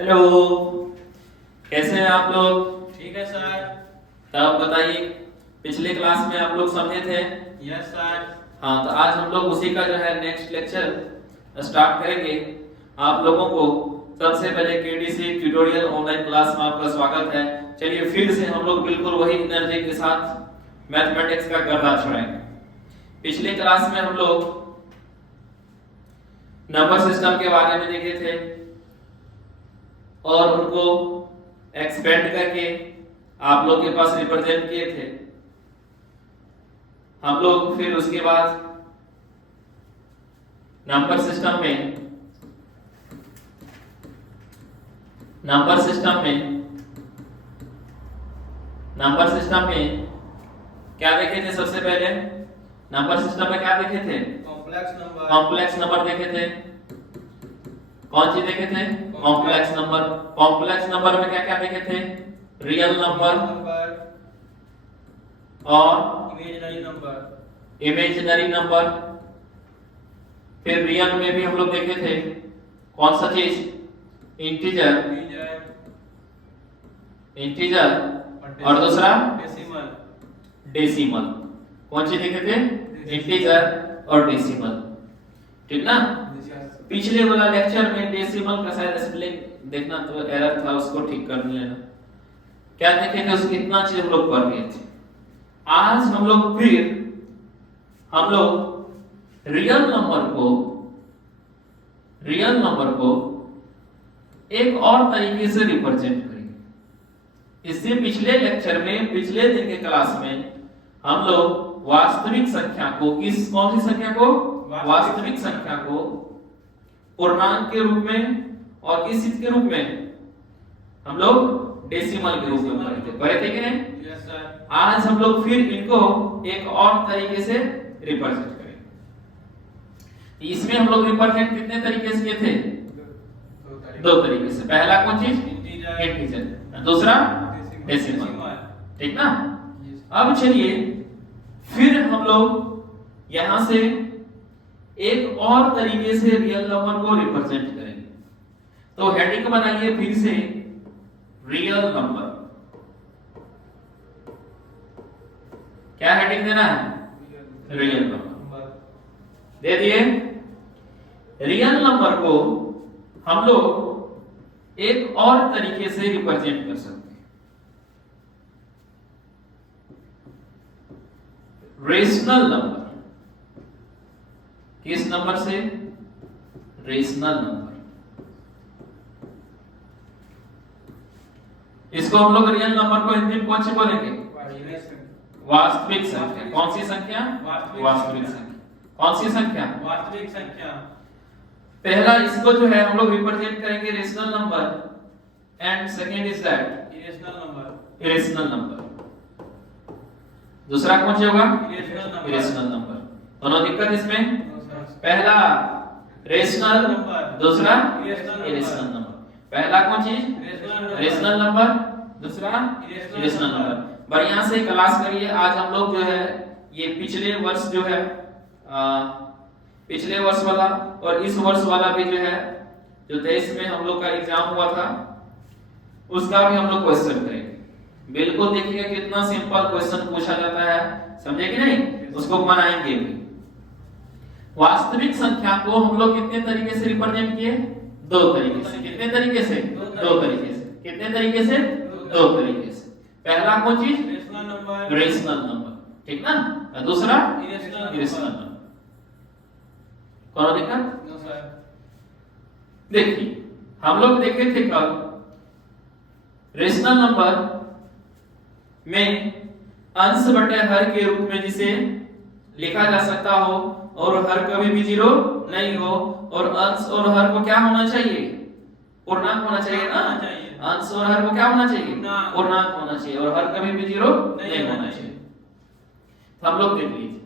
Hello, कैसे हैं आप लोग? ठीक है सर। तब बताइए, पिछले क्लास में आप लोग समझे थे? Yes sir. हाँ, तो आज हम लोग उसी का जो है नेक्स्ट लेक्चर स्टार्ट करेंगे। आप लोगों को सबसे पहले केडीसी ट्यूटोरियल ऑनलाइन क्लास में आपका स्वागत है। चलिए फिर से हम लोग बिल्कुल वही एनर्जी के साथ मैथमेटिक्स का गर्दा छुड़ाएंगे। पिछले क्लास में हम लोग नंबर सिस्टम के बारे में देखे थे और उनको एक्सपेंड करके आप लोग के पास रिप्रेजेंट किए थे हम लोग। फिर उसके बाद नंबर सिस्टम में क्या देखे थे? सबसे पहले नंबर सिस्टम में क्या देखे थे? कॉम्प्लेक्स नंबर देखे थे। कौन सी देखे थे? Complex number. कॉम्प्लेक्स नंबर में क्या क्या देखे थे? रियल नंबर और इमेजिनरी नंबर। फिर रियल में भी हम लोग देखे थे कौन सा चीज? इंटीजर और दूसरा डेसिमल। कौन सी देखे थे? इंटीजर और डेसिमल, ठीक ना? पिछले वाला लेक्चर में डेसिमल का शायद स्पेलिंग देखना तो एरर था, उसको ठीक कर लेना। क्या देखे थे? उसकी इतना चीज हम लोग पढ़ लिए थे। आज हम लोग रियल नंबर को एक और तरीके से रिप्रेजेंट करेंगे। इससे पिछले लेक्चर में, पिछले दिन के क्लास में हम लोग वास्तविक संख्या को कौन सी संख्या को? वास्तविक संख्या को पूर्णांक के रूप में और किस चीज के रूप में? हम लोग डेसिमल के रूप में पढ़े थे कि नहीं? Yes sir. आज हम लोग फिर इनको एक और तरीके से रिप्रेजेंट करेंगे। इसमें हम लोग रिप्रेजेंट कितने तरीके से किए थे? दो तरीके से। पहला कौन चीज? इंटीजर, दूसरा डेसिमल, ठीक ना? अब चलिए फिर हम लोग यहां से एक और तरीके से रियल नंबर को रिप्रेजेंट करेंगे। तो हेडिंग बनाइए फिर से, रियल नंबर। क्या हेडिंग देना है? रियल नंबर दे दिए। रियल नंबर को हम लोग एक और तरीके से रिप्रेजेंट कर सकते हैं, रेशनल नंबर। किस नंबर से? Rational number. इसको हम लोग रियल नंबर को हिंदी में कौन से बोलेंगे? वास्तविक संख्या। कौन सी संख्या? वास्तविक संख्या। कौन सी संख्या? वास्तविक संख्या। पहला इसको जो है हम लोग रिप्रेजेंट करेंगे rational number, and second is that irrational number. दूसरा कौन सा होगा? Irrational number. दोनों दिक्कत इसमें? पहला रेशनल, दूसरा इरेशनल नंबर। पहला कौन चीज? रेशनल नंबर, दूसरा इरेशनल नंबर। बढ़िया से क्लास करिए। आज हम लोग जो है ये पिछले वर्ष जो है पिछले वर्ष वाला और इस वर्ष वाला भी जो है, जो 23 में हम लोग का एग्जाम हुआ था, उसका भी हम लोग क्वेश्चन करेंगे। बिल्कुल देखिएगा कितना सिंपल क्वेश्चन पूछा जाता है, समझे कि नहीं? उसको बनाएंगे भी। वास्तविक संख्या को हम लोग कितने तरीके से रिप्रेजेंट किए? दो तरीके से। कितने तरीके से? दो तरीके से। कितने तरीके से? दो तरीके से। पहला कौन चीज? रेशनल नंबर, ठीक ना? और दूसरा इरेशनल नंबर। कौन दिक्कत? देखिए हम लोग देखे थे कल रेशनल नंबर में अंश बटे हर के रूप में जिसे लिखा जा सकता हो और हर कभी भी जीरो नहीं हो, और अंश और हर को क्या होना चाहिए? पूर्णांक होना चाहिए ना? अंश और हर को क्या होना चाहिए? पूर्णांक होना चाहिए, और हर कभी भी जीरो नहीं होना चाहिए। हम लोग देख लीजिए।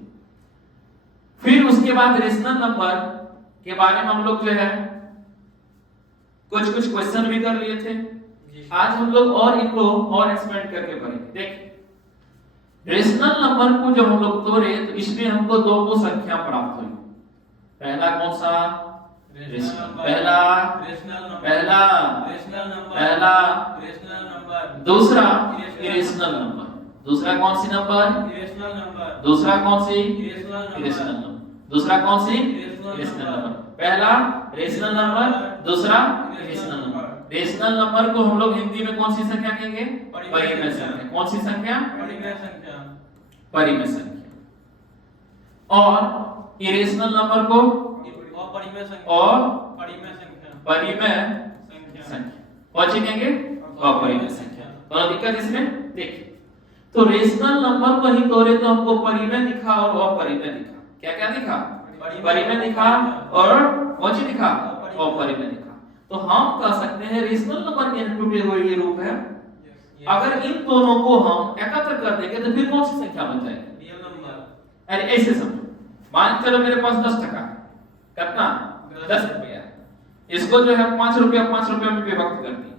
फिर उसके बाद रेशनल नंबर के बारे में हम लोग जो है कुछ क्वेश्चन भी कर लिए थे। आज हम लोग और इनको और एक्सपेंड करके पढ़ेंगे। देखिए रेशनल नंबर को जब हम लोग तोड़े तो इसमें हमको दो संख्या प्राप्त हुई। पहला कौन सा? पहला पहला पहला दूसरा इरेशनल नंबर। दूसरा कौन सी नंबर? दूसरा कौन सी? Irrational number. दूसरा कौन सी? Irrational number. पहला रेशनल नंबर, दूसरा इरेशनल नंबर। रेशनल नंबर को हम लोग हिंदी में कौन सी संख्या कहेंगे? परिमेय संख्या। कौन सी संख्या? परिमेय संख्या। और इरेशनल नंबर को परिमेय संख्या। कौन सी कहेंगे? अपरिमेय संख्या। तो दिक्कत इसमें देखिए, तो रेशनल नंबर को ही तोड़े तो हमको परिमेय दिखा और अपरिमेय दिखा। क्या क्या दिखा? परिमेय दिखा और कौन सी दिखा? अपरिमेय दिखा। तो हम कह सकते हैं रेशनल नंबर के टूटे हुए ये रूप है। अगर इन दोनों को हम एकत्र कर देंगे तो फिर कौन सी संख्या बन जाएगी? Real number. अरे ऐसे समझो, मान चलो मेरे पास 10 टका, कितना? 10 रुपया। इसको जो है 5 रुपया में विभक्त कर दी।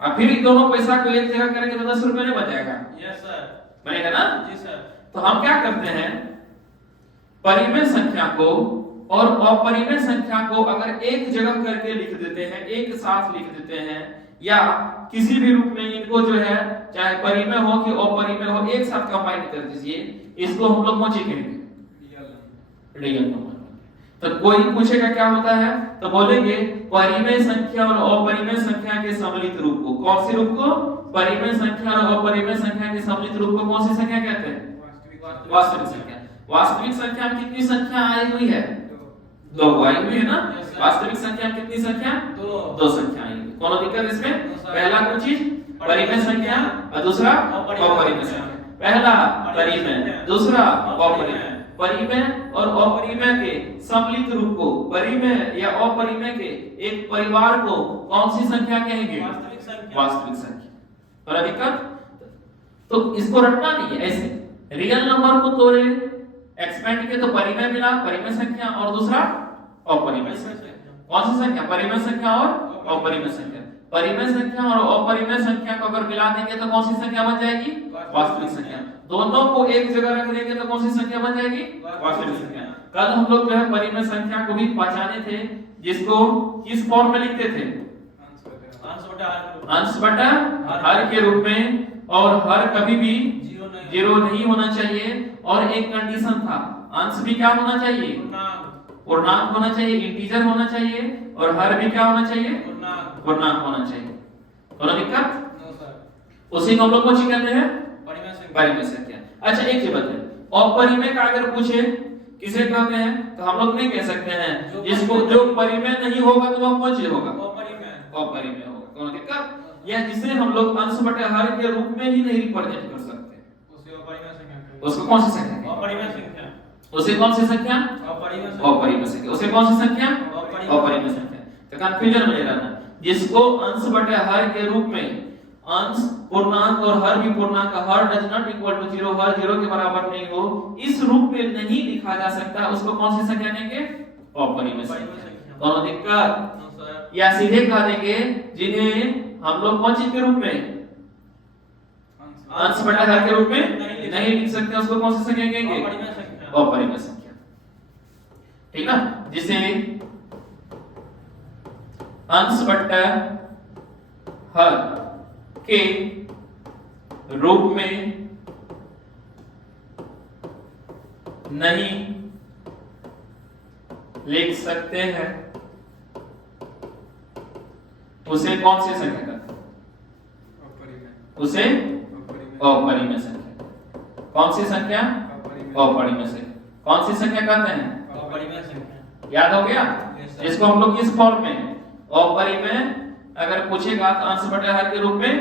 अब फिर इन दोनों पैसा को एक जगह करेंगे तो 10 रुपया नहीं बचेगा? Yes sir. बनेगा ना? जी सर। तो हम क्या करते हैं, परिमेय संख्या को और अपरिमेय संख्या को अगर एक जगह करके लिख देते हैं, एक साथ लिख देते हैं, या किसी भी रूप में इनको जो है चाहे परिमेय हो कि अपरिमेय हो एक साथ कंबाइन कर दीजिए। इसको हम लोग कौन सी कहेंगे? Real number. तो कोई पूछेगा क्या होता है तो बोलेंगे परिमेय संख्या और अपरिमेय संख्या के सम्मिलित रूप को। कौन सी रूप को? परिमेय संख्या और अपरिमेय संख्या के सम्मिलित रूप को कौन सी संख्या कहते हैं? वास्तविक संख्या। वास्तविक संख्या में कितनी संख्या आई हुई है? 2 आई हुई है ना? वास्तविक संख्या में कितनी संख्या? 2 संख्या आई हुई। कौन दिक्कत इसमें? पहला कौन चीज? परिमेय संख्या और दूसरा अपरिमेय संख्या। पहला परिमेय, दूसरा अपरिमेय। परिमेय और अपरिमेय के सम्मिलित रूप को, परिमेय या अपरिमेय के एक परिवार को कौन सी संख्या कहेंगे? वास्तविक संख्या। और दिक्कत तो इसको रटना नहीं है, ऐसे रियल नंबर को तोड़े एक्सपेंड के तो परिमेय मिला, परिमेय संख्या, और दूसरा अपरिमेय संख्या। कौन सी संख्या? परिमेय संख्या और अपरिमेय संख्या। परिमेय संख्या और अपरिमेय संख्या को अगर मिला देंगे तो कौन सी संख्या बन जाएगी? वास्तविक संख्या। दोनों को एक जगह रख देंगे तो कौन सी संख्या बन जाएगी? वास्तविक संख्या। कल हम लोग जो है परिमेय संख्या को भी पहचाने थे, जिसको किस फॉर्म में लिखते थे? अंश बटा हर के रूप में, और हर कभी भी जीरो नहीं होना चाहिए। और एक कंडीशन था, अंश भी क्या होना चाहिए? पूर्णांक होना चाहिए, इंटीजर होना चाहिए, और हर भी क्या होना चाहिए? पूर्णांक होना चाहिए। कोई दिक्कत? उसी को हम लोग कौन सी कहते हैं? परिमेय संख्या। अच्छा एक चीज बताइए, अपरिमेय का अगर पूछे किसे कहते हैं तो हम लोग नहीं कह सकते हैं जिसको जो परिमेय नहीं होगा तो वह कौन सी होगा? अपरिमेय होगा। कोई दिक्कत? या जिसे हम लोग अंश बटे हर के रूप में ही नहीं रिप्रेजेंट कर सकते, उसको कौन सी संख्या? उसे कौन सी संख्या? अपरिमेय संख्या। उसे कौन सी संख्या? अपरिमेय संख्या। तो कंफ्यूजन में रहना, जिसको अंश बटे हर के रूप में, अंश पूर्णांक और हर भी पूर्णांक, हर डज नॉट इक्वल टू 0, हर 0 के बराबर नहीं हो, इस रूप में नहीं लिखा जा सकता, उसको कौन सी संख्या कहेंगे? अपरिमेय संख्या। कौन दिक्कत? या सीधे कह देंगे जिन्हें हम लोग कौन चीज के रूप में? अंश बटा हर के रूप में नहीं लिख सकते, उसको कौन सी संख्या कहेंगे? अपरिमेय संख्या। ठीक ना? जिसे अंश बटा हर के रूप में नहीं लिख सकते हैं, उसे कौन सी संख्या कहते हैं? उसे अपरिमेय संख्या। कौन सी संख्या? अपरिमेय संख्या। कौन सी संख्या कहते हैं? अपरिमेय संख्या। याद हो गया? इसको हम लोग इस फॉर्म में अपरिमेय अगर पूछेगा तो अंश बटे हर के रूप में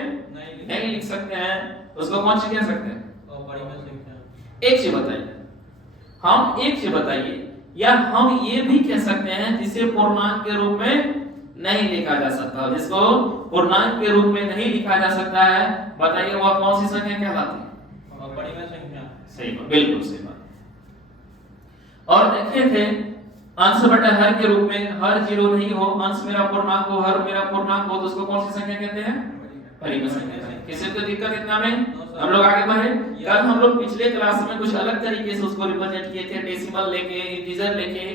नहीं लिख सकते हैं, उसको कौन सी कह सकते हैं? अपरिमेय संख्या। एक चीज बताइए, हम एक चीज बताइए, या हम ये भी कह सकते हैं जिसे पूर्णांक के रूप में नहीं लिखा जा सकता, जिसको पूर्णांक के रूप में नहीं लिखा जा सकता है, बताइए वह कौन सी संख्या कहलाती है? अपरिमेय संख्या। सही बात, बिल्कुल सही बात। और देखे थे अंश बटा हर के रूप में, हर 0 नहीं हो, अंश मेरा पूर्णांक हो, हर मेरा पूर्णांक हो, तो उसको कौन सी संख्या कहते हैं? परिमेय संख्या। किसी को दिक्कत इतना में? हम लोग आगे बढ़े। कल हम लोग पिछले क्लास में कुछ अलग तरीके से उसको रिप्रेजेंट किए थे, डेसिमल लेके, इंटीजर लेके,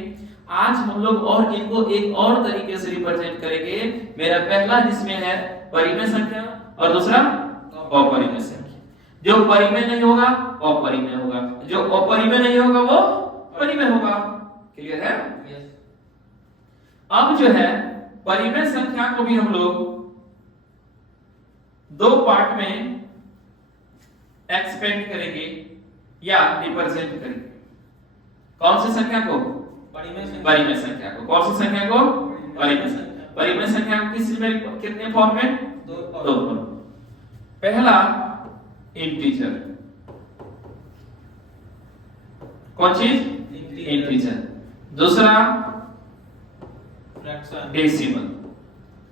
आज हम लोग और इनको एक और तरीके से रिप्रेजेंट करेंगे। मेरा पहला जिसमें है परिमेय संख्या और दूसरा अपरिमेय संख्या। जो परिमेय नहीं होगा वो अपरिमेय होगा, जो अपरिमेय नहीं होगा वो परिमेय होगा। क्लियर है? यस। अब जो है परिमेय संख्या को भी हम लोग दो पार्ट में एक्सपेंड करेंगे या रिप्रेजेंट करेंगे। कौन सी संख्या को? परिमेय संख्या। परिमेय संख्या को। कौन सी संख्या को? परिमेय संख्या। परिमेय संख्या को किस में, कितने फॉर्म में? दो दो फॉर्म। पहला इंटीजर। कौन चीज? इंटीजर। दूसरा फ्रैक्शन। डेसिमल।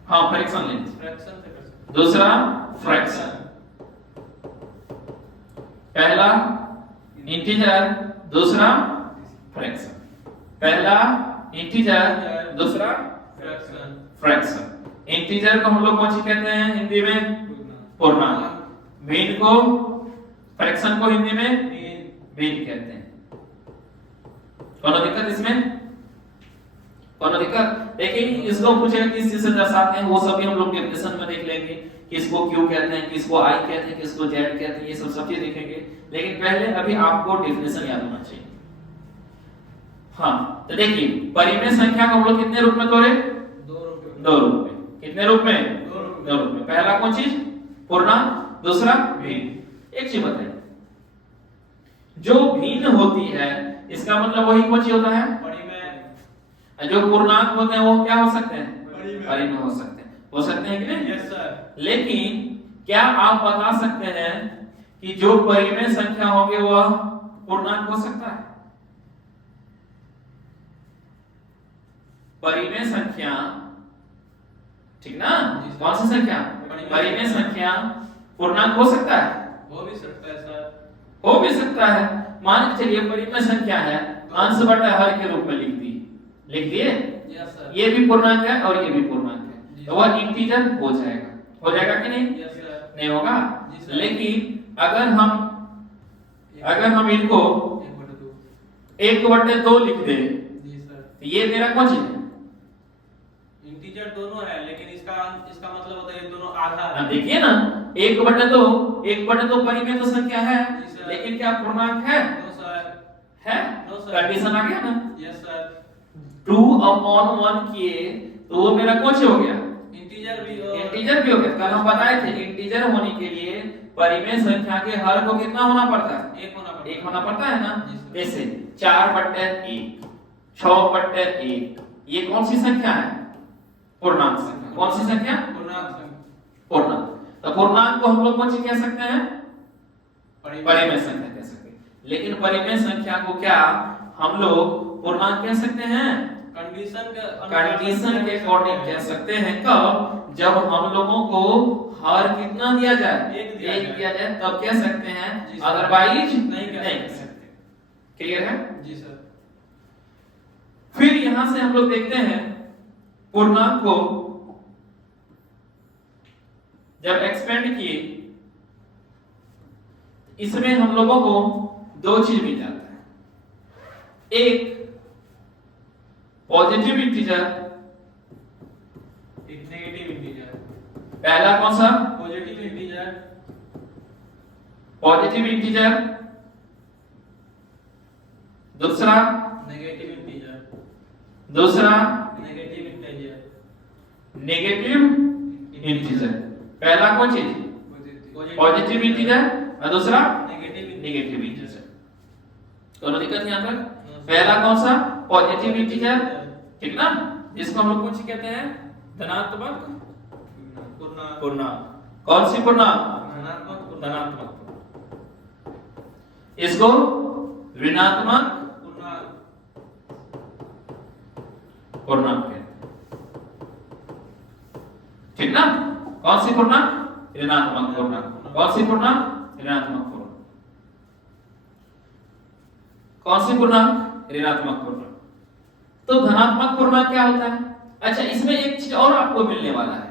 हाँ, फ्रैक्शन लेंगे। फ्रैक्शन से कर सकते दूसरा फ्रैक्शन। पहला इंटीजर, दूसरा फ्रैक्शन। पहला इंटीजर, दूसरा फ्रैक्शन। फ्रैक्शन। इंटीजर को हम लोग कौन सी कहते हैं हिंदी में? पूर्णांक। मीन को, फ्रैक्शन को हिंदी में मीन कहते हैं। कोनो दिक्कत इसमें? कोनो दिक्कत? देखिए इसको पूछेगा किस चीज से दर्शाते हैं, वो सभी हम लोग डेफिनेशन में देख लेंगे। किसको क्यू कहते हैं, किसको आई कहते हैं, किसको जेड कहते हैं, ये सब चीज देखेंगे। लेकिन पहले अभी आपको डेफिनेशन याद होना चाहिए। हाँ, तो देखिए परिमेय संख्या को हम लोग कितने रूप में तोड़े? दो रूप में। कितने रूप में? दो रूप में। पहला कौन चीज? पूर्णांक, दूसरा भिन्न। एक चीज बताइए, जो भिन्न होती है इसका मतलब वही कौन चीज होता है? परिमेय। जो पूर्णांक होते हैं वो क्या हो सकते हैं? परिमेय। परिमेय हो सकते हैं। हो सकते हैं कि नहीं? Yes sir. लेकिन क्या आप बता सकते हैं कि जो परिमेय संख्या होंगे वह पूर्णांक हो सकता है? परिमेय संख्या, ठीक ना? कौन सी संख्या? परिमेय संख्या पूर्णांक हो सकता है? हो भी सकता है सर। हो भी सकता है। मान के चलिए परिमेय संख्या है, अंश बटा हर के रूप में लिख दिए। Yes sir. ये भी पूर्णांक है और ये भी पूर्णांक है, तो वह इंटीजर हो जाएगा। हो जाएगा कि नहीं? Yes sir. नहीं होगा। जी सर। लेकिन अगर हम इनको 1/2 1/2 लिख दें जी सर। तो ये मेरा कौन चीज है? इंटीजर दोनों है, लेकिन इसका मतलब होता है ये दोनों आधा है। अब देखिए ना, 1/2 परिमेय तो संख्या है, जी सर। लेकिन क्या पूर्णांक है? No sir. है? No sir. कंडीशन आ गया ना? Yes sir. 2/1 किए तो वो मेरा कौन सी हो गया? इंटीजर भी और इंटीजर भी हो गया। कल हम बताए थे इंटीजर होने के लिए परिमेय संख्या के हर को कितना होना पड़ता है? 1 होना पड़ता है। 1 होना पड़ता है ना? जी सर। जैसे 4/1, 6/1, ये कौन सी संख्या है? पूर्णांक संख्या। कौन सी संख्या? पूर्णांक संख्या। पूर्णांक। तो पूर्णांक को हम लोग कौन सी कह सकते हैं? परिमेय। परिमेय संख्या कह सकते हैं। लेकिन परिमेय संख्या को क्या हम लोग पूर्णांक कह सकते हैं? कंडीशन के अकॉर्डिंग कह सकते हैं। कब? जब हम लोगों को हर कितना दिया जाए? एक दिया 1 दिया जाए तब कह सकते हैं, जी सर। अदरवाइज नहीं नहीं कह कह सकते। क्लियर है? जी सर। फिर यहां से हम लोग देखते हैं पूर्णांक को जब एक्सपेंड किए, इसमें हम लोगों को दो चीज मिल जाता है। एक पॉजिटिव इंटीजर, एक नेगेटिव इंटीजर। पहला कौन सा? Positive integer. Positive integer. दूसरा नेगेटिव इंटीजर। दूसरा नेगेटिव इंटीजर। Negative integer. पहला कौन चीज? पॉजिटिव इंटीजर और दूसरा नेगेटिव इंटीजर। दोनों दिक्कत यहां तक? पहला कौन सा? पॉजिटिव इंटीजर, ठीक ना? जिसको हम लोग कौन सी कहते हैं? धनात्मक पूर्णांक। कौन सी पूर्णांक? धनात्मक। इसको ऋणात्मक पूर्णांक कहते हैं, ठीक ना? कौन सी पूर्णांक? ऋणात्मक पूर्णांक। कौन सी पूर्णांक? ऋणात्मक पूर्णांक। कौन सी पूर्णांक? ऋणात्मक पूर्णांक। तो धनात्मक पूर्णांक क्या होता है? अच्छा, इसमें एक चीज और आपको मिलने वाला है,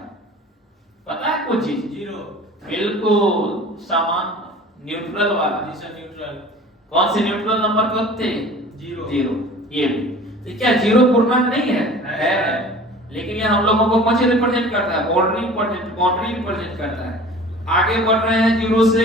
पता है कुछ चीज? जीरो। बिल्कुल समान, न्यूट्रल वाला। न्यूट्रल। कौन से न्यूट्रल नंबर को होते? जीरो। जीरो। ये भी तो क्या जीरो पूर्णांक नहीं है? लेकिन ये हम लोगों को कौन से रिप्रेजेंट करता है? बाउंड्री रिप्रेजेंट करता है। आगे बढ़ रहे हैं जीरो से,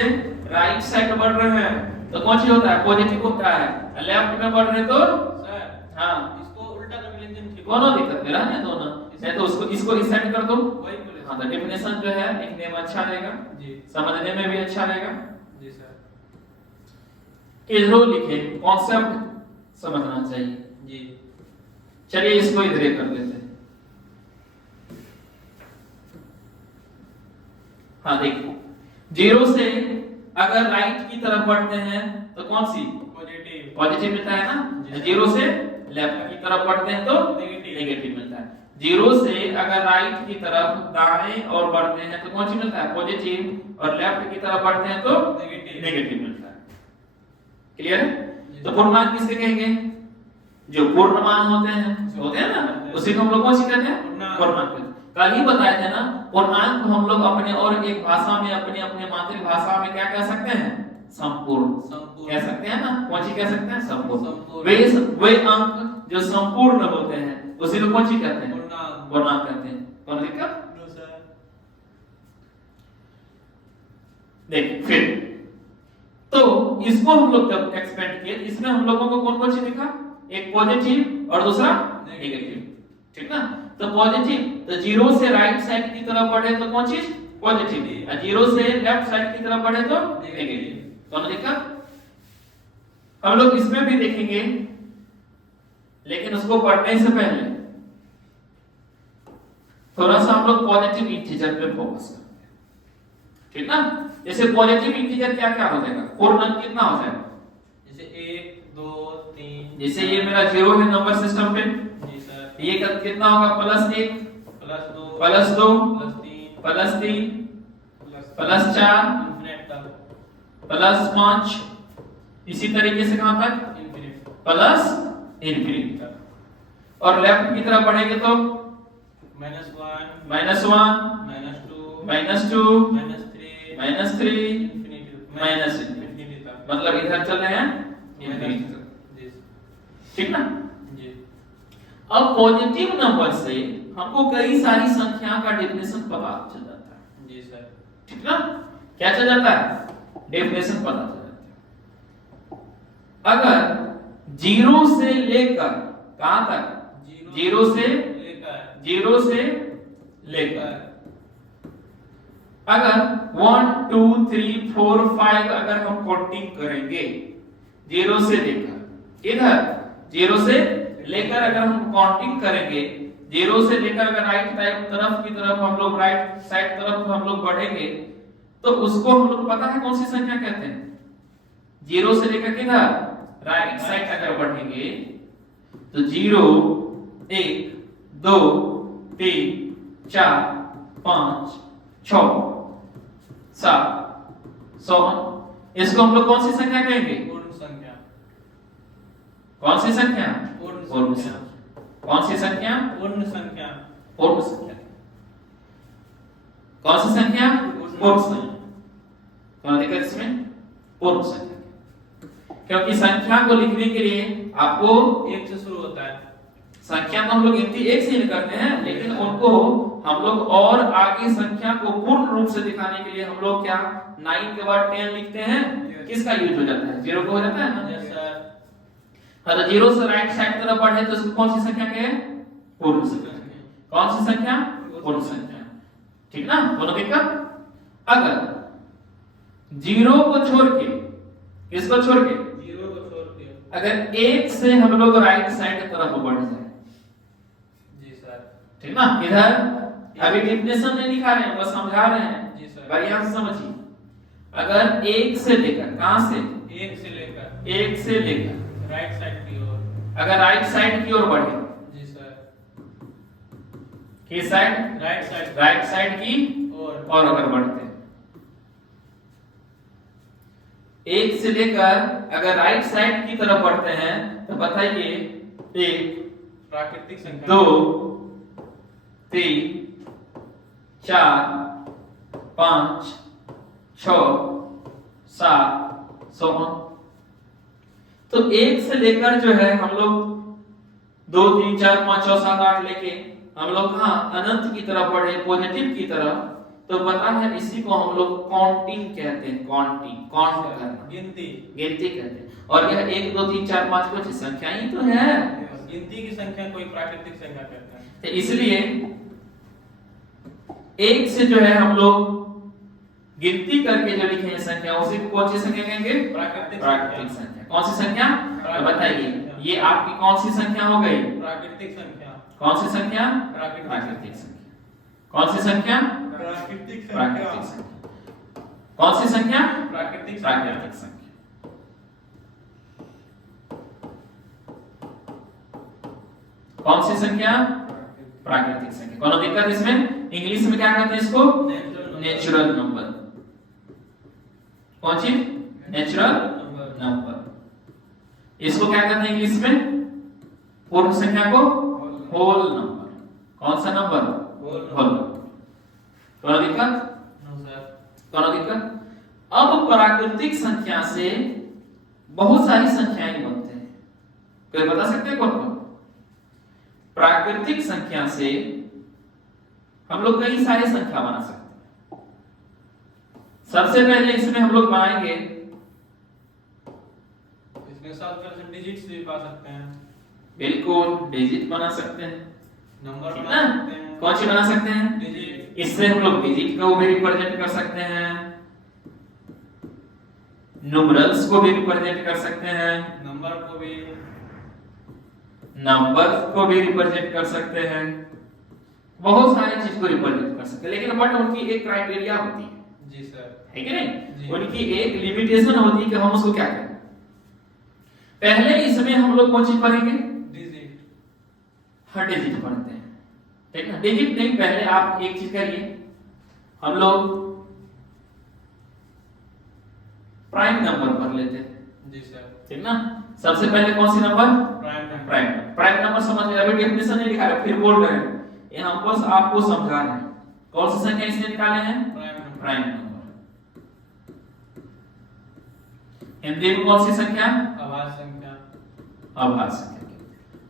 राइट साइड बढ़ रहे हैं तो कौन सी होता है? पॉजिटिव होता है। लेफ्ट में बढ़ रहे तो सर हाँ इसको उल्टा कर लेंगे ठीक दोनों दिक्कत मेरा है दोनों है तो उसको इसको इस साइड कर दो। वही बोले हाँ तो डेफिनेशन जो है लिखने में अच्छा रहेगा, जी समझने में भी अच्छा रहेगा। जी सर इधर लिखे कॉन्सेप्ट समझना चाहिए। जी चलिए इसको इधर कर देते हैं। हाँ देखिए जीरो से अगर राइट की तरफ बढ़ते हैं तो कौन सी? पॉजिटिव मिलता है ना। जीरो से लेफ्ट की तरफ बढ़ते हैं तो नेगेटिव मिलता है। जीरो से अगर राइट की तरफ दाएं और बढ़ते हैं तो कौन सी मिलता है? पॉजिटिव। और लेफ्ट की तरफ बढ़ते हैं तो नेगेटिव मिलता है। क्लियर है? तो पूर्णांक किसके कहेंगे? जो पूर्ण मान होते हैं ना, उसी को हम लोग कौन सी कहते हैं? पूर्णांक कहते हैं। कल ही बताए थे ना, पूर्णांक को हम लोग अपने और एक भाषा में अपने अपने मातृभाषा में क्या कह सकते हैं? संपूर्ण कह सकते हैं ना। कौन सी कह सकते हैं? संपूर्ण। वे अंक जो संपूर्ण होते हैं उसी को कौन सी कहते हैं? पूर्णांक कहते हैं। कौन दिक्कत? देखिए फिर तो इसको हम लोग जब एक्सपेंड किए इसमें हम लोगों को कौन कौन सी दिखा? एक पॉजिटिव और दूसरा नेगेटिव, ठीक ना। तो पॉजिटिव तो जीरो से राइट साइड की तरफ बढ़े तो कौन चीज? पॉजिटिव। और जीरो से लेफ्ट साइड की तरफ बढ़े तो नेगेटिव। कौन दिक्कत? हम लोग इसमें भी देखेंगे लेकिन उसको पढ़ने से पहले थोड़ा सा हम लोग पॉजिटिव इंटीजर पे फोकस करते हैं, ठीक ना। जैसे पॉजिटिव इंटीजर क्या क्या हो जाएगा? पूर्णांक कितना हो जाएगा? जैसे 1 2 3 जैसे ये मेरा जीरो है नंबर सिस्टम पे, जी सर ये कितना होगा? +1 +2 +2 +3 +3 +4 इनफिनिट तक +5 इसी तरीके से कहां तक? इनफिनिट प्लस इनफिनिटी तक। और लेफ्ट की तरफ बढ़ेंगे तो -1 -1 -2 -2 -3 इनफिनिटी तक। मतलब इधर चल रहे हैं इनफिनिटी तक, जी ठीक ना। जी अब पॉजिटिव नंबर से हमको कई सारी संख्या का डेफिनेशन पता चल जाता है, जी सर ठीक ना। क्या चल जाता है? डेफिनेशन पता चल जाता है। अगर जीरो से लेकर कहां तक? जीरो से लेकर अगर 1 2 3 4 5 अगर हम काउंटिंग करेंगे जीरो से लेकर, इधर जीरो से लेकर अगर हम काउंटिंग करेंगे, जीरो से लेकर अगर राइट तरफ की तरफ हम लोग राइट साइड तरफ हम लोग बढ़ेंगे तो उसको हम लोग पता है कौन सी संख्या कहते हैं? जीरो से लेकर किधर? राइट साइड अगर बढ़ेंगे तो 0 1 2 3 4 5 6 7 100 इसको हम लोग कौन सी संख्या कहेंगे? पूर्ण संख्या कौन सी संख्या? पूर्ण संख्या कौन सी संख्या? पूर्ण संख्या पूर्ण संख्या। कौन सी संख्या? पूर्ण संख्या। कौन दिक्कत इसमें? पूर्ण संख्या। क्योंकि संख्या को लिखने के लिए आपको 1 से शुरू होता है। संख्या तो हम लोग गिनती 1 से ही करते हैं, लेकिन उनको हम लोग और आगे संख्या को पूर्ण रूप से दिखाने के लिए हम लोग क्या 9 के बाद 10 लिखते हैं। किसका यूज हो जाता है? 0 का हो जाता है ना। Yes sir. हाँ तो 0 से राइट साइड तरफ बढ़े तो इसको कौन सी संख्या कहे? पूर्ण संख्या। कौन सी संख्या? पूर्ण संख्या, ठीक ना। दोनों दिक्कत। अगर 0 को छोड़ के, किसको छोड़ के? 0 को छोड़ के अगर 1 से हम लोग राइट साइड तरफ बढ़ जाए, जी सर, ठीक ना। इधर अभी डेफिनेशन नहीं लिखा रहे हैं, बस समझा रहे हैं, जी सर। बढ़िया से समझिए। अगर 1 से लेकर, कहां से? 1 से लेकर 1 से लेकर राइट साइड की ओर, अगर राइट साइड की ओर बढ़े, जी सर, किस साइड? राइट साइड की और अगर बढ़ते हैं 1 से लेकर अगर राइट साइड की तरफ बढ़ते हैं तो बताइए 1 प्राकृतिक संख्या 2 3 4 5 6 7 100। तो 1 से लेकर जो है हम लोग 2 3 4 5 6 7 8 लेके हम लोग कहाँ अनंत की तरफ बढ़े, पॉजिटिव की तरफ, तो पता है इसी को हम लोग काउंटिंग कहते हैं। काउंटिंग, काउंट करना, गिनती कहते हैं। और यह 1 2 3 4 5 कुछ संख्या ही तो है, गिनती की संख्या कोई प्राकृतिक संख्या कहते हैं। तो इसलिए एक से जो है हम लोग गिनती करके जो लिखे हैं संख्या, उसी को कौन सी संख्या कहेंगे? प्राकृतिक संख्या। कौन सी संख्या? तो बताइए, संख्या। ये आपकी कौन सी संख्या हो गई? प्राकृतिक संख्या। कौन सी संख्या? प्राकृतिक संख्या। कौन सी संख्या? प्राकृतिक संख्या। कौन सी संख्या? प्राकृतिक संख्या। कौन सी संख्या? प्राकृतिक संख्या। कौन दिक्कत इसमें? इंग्लिश में क्या कहते हैं इसको? Natural number. कौन सी? Natural number. इसको क्या कहते हैं इंग्लिश में? पूर्ण संख्या को होल नंबर। कौन सा नंबर? Whole number. कौन दिक्कत? कौन दिक्कत? अब प्राकृतिक संख्या से बहुत सारी संख्याएं बनते हैं। कोई बता सकते हैं कौन? प्राकृतिक संख्या से हम लोग कई सारी संख्या बना सकते हैं। सबसे पहले इसमें हम लोग बनाएंगे, इसमें सब डिजिट्स भी पा सकते हैं। बिल्कुल, डिजिट बना सकते हैं, नंबर ठीक बना ना? सकते हैं। कौन सी बना सकते हैं? डिजिट। इससे हम लोग डिजिट को भी रिप्रेजेंट कर सकते हैं, न्यूमरल्स को भी रिप्रेजेंट कर सकते हैं, नंबर को भी रिप्रेजेंट कर सकते हैं, बहुत सारी चीज को रिप्रेजेंट कर सकते हैं। लेकिन बट उनकी एक क्राइटेरिया होती है। जी सर। है कि नहीं? जी। उनकी एक लिमिटेशन होती है कि हम उसको क्या करें। पहले इसमें हम लोग कौन सी पढ़ेंगे? डिजिट। हाँ, डिजिट पढ़ते हैं, ठीक ना? डिजिट नहीं, पहले आप एक चीज करिए, हम लोग प्राइम नंबर पढ़ लेते हैं। जी सर। ठीक ना? सबसे पहले कौन सी नंबर? प्राइम नंबर समझ गए? अभी डेफिनेशन नहीं लिखा है, फिर बोल रहे हैं, ये हम बस आपको समझा रहे हैं। कौन सी संख्या इसने निकाले हैं? Prime number. हिंदी में कौन सी संख्या? आभास संख्या। आभास संख्या।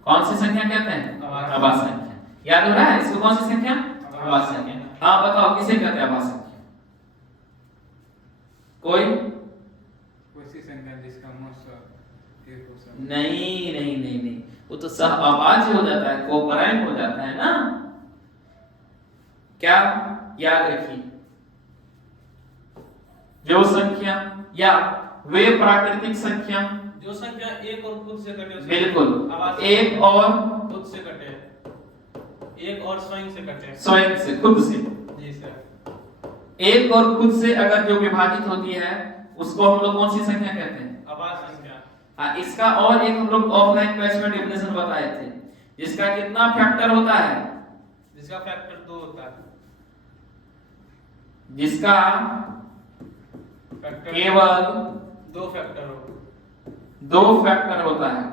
कौन सी संख्या कहते हैं? आभास संख्या। याद हो रहा है इसको? कौन सी संख्या? आभास संख्या। हाँ बताओ, किसे कहते हैं आभास संख्या? कोई संख्या जिसका नहीं नहीं नहीं नहीं, वो तो सह आवाज हो जाता है, कोपराइम हो जाता है ना। क्या याद रखिए, जो संख्या या वे प्राकृतिक संख्या, जो संख्या एक और खुद से कटे, बिल्कुल, एक और खुद से कटे, एक और स्वयं से कटे, स्वयं से, खुद से। जी सर। एक और खुद से अगर जो विभाजित होती है उसको हम लोग कौन सी संख्या कहते हैं? आभास संख्या। हाँ, इसका और एक हम लोग ऑफलाइन बैच में डेफिनेशन बताए थे, जिसका कितना फैक्टर होता है? जिसका फैक्टर 2 होता है। जिसका फैक्टर केवल 2 फैक्टर हो, 2 फैक्टर होता है।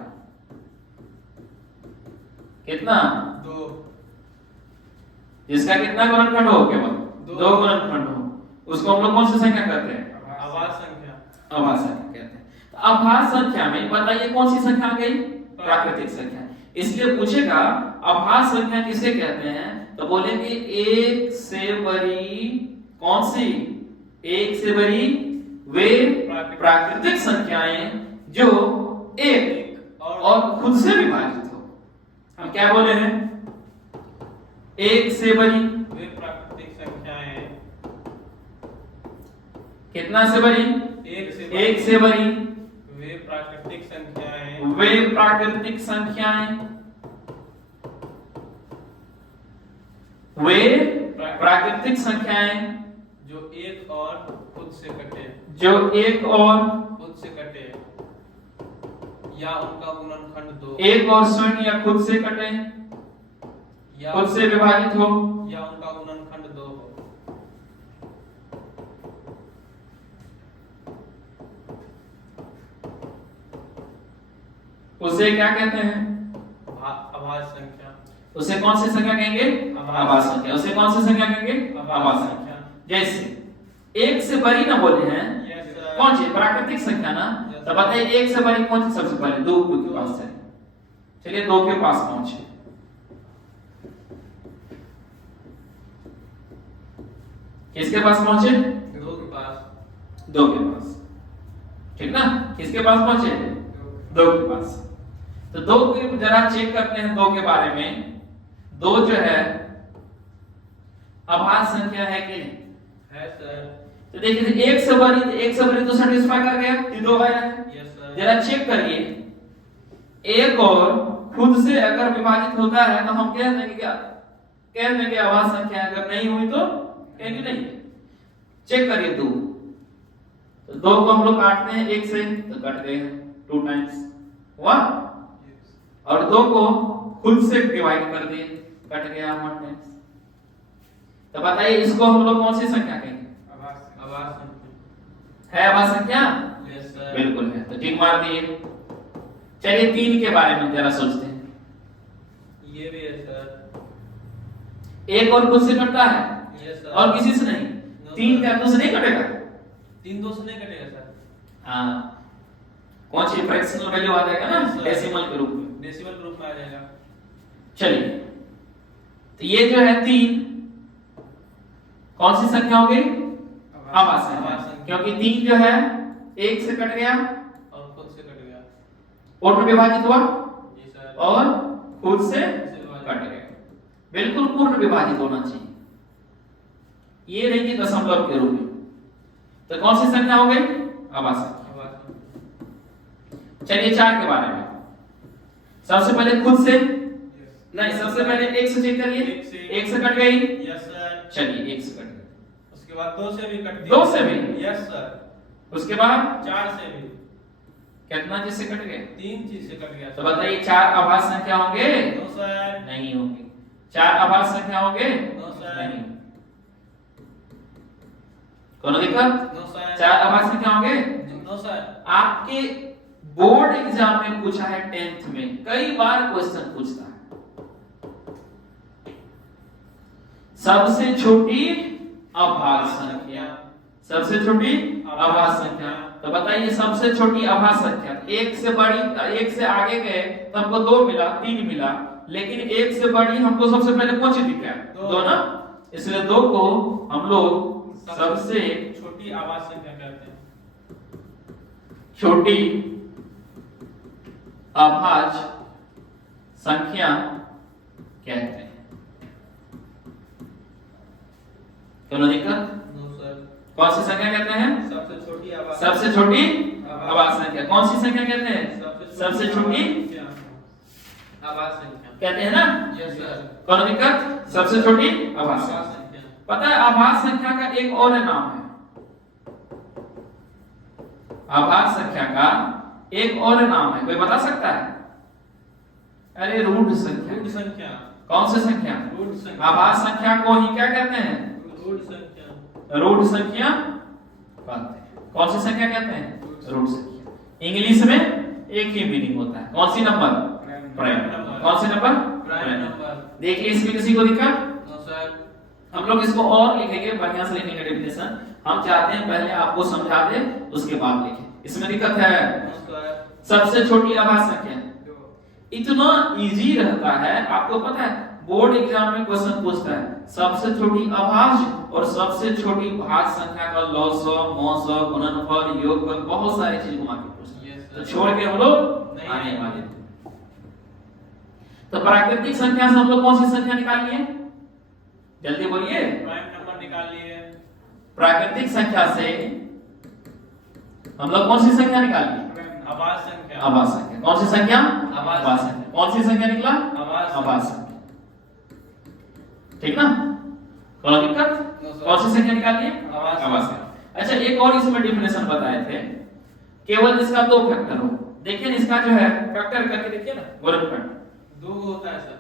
कितना? 2। जिसका कितना गुणनखंड हो? केवल 2 2 गुणनखंड हो, उसको हम लोग कौन सी संख्या कहते हैं? आभास संख्या। आभास संख्या कहते हैं। तो आभास संख्या में बताइए कौन सी संख्या आ गई? प्राकृतिक संख्या। इसलिए पूछेगा आभास संख्या किसे कहते हैं, तो बोलेंगे एक से बड़ी, कौन सी? एक से बड़ी वे प्राकृतिक संख्याएं जो एक और खुद से विभाजित हो। हम क्या बोले हैं? एक से बड़ी वे प्राकृतिक संख्याएं। कितना से बड़ी? एक से बड़ी वे प्राकृतिक संख्याएं। वे प्राकृतिक संख्याएं, वे प्राकृतिक संख्याएं जो एक और खुद से कटे, जो एक और खुद से कटे, या उनका गुणनखंड 2, एक और स्वयं या खुद से कटे, या खुद से विभाजित हो, या उनका गुणनखंड 2 हो। उसे क्या कहते हैं? आभास संख्या। उसे कौन सी संख्या कहेंगे? आभास संख्या। उसे कौन सी संख्या कहेंगे? आभास संख्या। जैसे एक से बड़ी ना बोले हैं, कौन सी? प्राकृतिक संख्या ना। तो बताइए एक से बड़ी कौन सी सबसे पहले? 2 के पास है, चलिए 2 के पास पहुंचे, किसके पास पहुंचे? 2 के पास। 2 के पास, ठीक ना? किसके पास पहुंचे? 2 के पास। तो 2 के जरा चेक करते हैं 2 के बारे में। 2 जो है अभाज्य संख्या है कि नहीं? है सर। तो देखिए 1 से बड़ी तो सेटिस्फाई कर गया, ये 2 आया है। Yes sir. जरा चेक करिए, 1 और खुद से अगर विभाजित होता है तो हम कह देंगे क्या? कह देंगे अभाज्य संख्या, अगर नहीं हुई तो कहेंगे नहीं। चेक करिए 2, तो 2 को हम लोग काटते हैं 1 से तो कट गए 2 टाइम्स हुआ, और 2 को खुद से डिवाइड कर दिए, कट गया 1 टाइम्स। तो बताइए इसको हम लोग कौन सी संख्या कहेंगे? अभाज्य संख्या। है अभाज्य संख्या? Yes sir. बिल्कुल है, तो टिक मार दिए। चलिए 3 के बारे में जरा सोचते हैं। ये भी है सर। 1 और खुद से कटता है यस सर। और किसी से नहीं। 3 क्या 2 से नहीं कटेगा? 3 2 से नहीं कटेगा सर। हाँ, कौन सी फ्रैक्शनल वैल्यू आ जाएगा ना, डेसिमल के रूप में। डेसिमल के रूप में आ जाएगा। चलिए तो ये जो है 3 कौन सी संख्या हो गई? अभाज्य संख्या, क्योंकि 3 जो है 1 से कट गया और खुद से कट गया। पूर्ण विभाजित हुआ जी सर। और खुद से कट गया। बिल्कुल पूर्ण विभाजित होना चाहिए, ये नहीं कि दशमलव के रूप में। तो कौन सी संख्या हो गई? अभाज्य संख्या। चलिए 4 के बारे में। सबसे पहले खुद से नहीं, सबसे पहले 1 से चेक करिए। 1 से कट गई। Yes sir. चलिए 1 से कट गई, उसके बाद 2 से भी कट दी। 2 से भी? Yes sir. उसके बाद 4 से भी। कितना चीज से कट गए? 3 चीज से कट गया। तो बताइए 4 अभाज्य संख्या होंगे? No sir. नहीं होंगे। 4 अभाज्य संख्या होंगे? No sir. नहीं। कोनो दिक्कत? No sir. 4 अभाज्य संख्या होंगे? No sir. आपके बोर्ड एग्जाम में पूछा है 10th में, कई बार क्वेश्चन पूछता है। सबसे छोटी अभाज्य संख्या, सबसे छोटी अभाज्य संख्या। तो बताइए सबसे छोटी अभाज्य संख्या, 1 से बड़ी, 1 से आगे गए तो हमको 2 मिला, 3 मिला, लेकिन 1 से बड़ी हमको सबसे पहले कौन सी दिख रहा है? 2 ना, इसलिए 2 को हम लोग सबसे छोटी अभाज्य संख्या कहते हैं। छोटी अभाज्य संख्या कहते हैं। कोनो दिक्कत? No sir. कौन सी संख्या कहते हैं? सबसे छोटी अभाज्य। सबसे छोटी अभाज्य संख्या। कौन सी संख्या कहते हैं? सबसे छोटी अभाज्य संख्या कहते हैं ना। Yes sir. कोनो दिक्कत? सबसे छोटी अभाज्य संख्या। अभाज्य संख्या। पता है अभाज्य संख्या का एक और नाम है, अभाज्य संख्या का एक और नाम है, कोई बता सकता है? अरे रूढ़ संख्या। रूढ़ संख्या। कौन सी संख्या? रूढ़ संख्या। अभाज्य संख्या को ही क्या कहते हैं? रूढ़ संख्या। रूढ़ संख्या कहते हैं। कौन सी संख्या कहते हैं? रूढ़ संख्या। इंग्लिश में एक ही मीनिंग होता है, कौन सी नंबर? Prime number. कौन सी नंबर? Prime number. देखिए इसमें किसी को दिक्कत? No sir. हम लोग इसको और लिखेंगे, बढ़िया से लिखेंगे डेफिनेशन। हम चाहते हैं पहले आपको समझा दे उसके बाद लिखें। इसमें दिक्कत है? No sir. सबसे छोटी अभाज्य संख्या इतना इजी रहता है, आपको पता है बोर्ड एग्जाम में क्वेश्चन पूछता है सबसे छोटी अभाज्य और सबसे छोटी भाज्य संख्या का लॉसव, मौसव, गुणनफल, योगफल, बहुत सारी चीज घुमा के पूछता है। तो छोड़ के हम लोग आने वाले थे। तो प्राकृतिक संख्या से हम लोग कौन सी संख्या निकाल लिए? जल्दी बोलिए। प्राइम नंबर निकाल लिए। प्राकृतिक संख्या से हम लोग कौन सी संख्या निकाल लिए? अभाज्य संख्या। अभाज्य संख्या। कौन सी संख्या? अभाज्य संख्या। कौन सी संख्या निकला? अभाज्य संख्या। ठीक ना? कोई दिक्कत? कौन सी संख्या निकाल लिए? अभाज्य संख्या। अच्छा एक और इसमें डेफिनेशन बताए थे, केवल इसका 2 फैक्टर हो। देखिए ना इसका जो है फैक्टर करके देखिए ना, गुणनफल 2 होता है सर।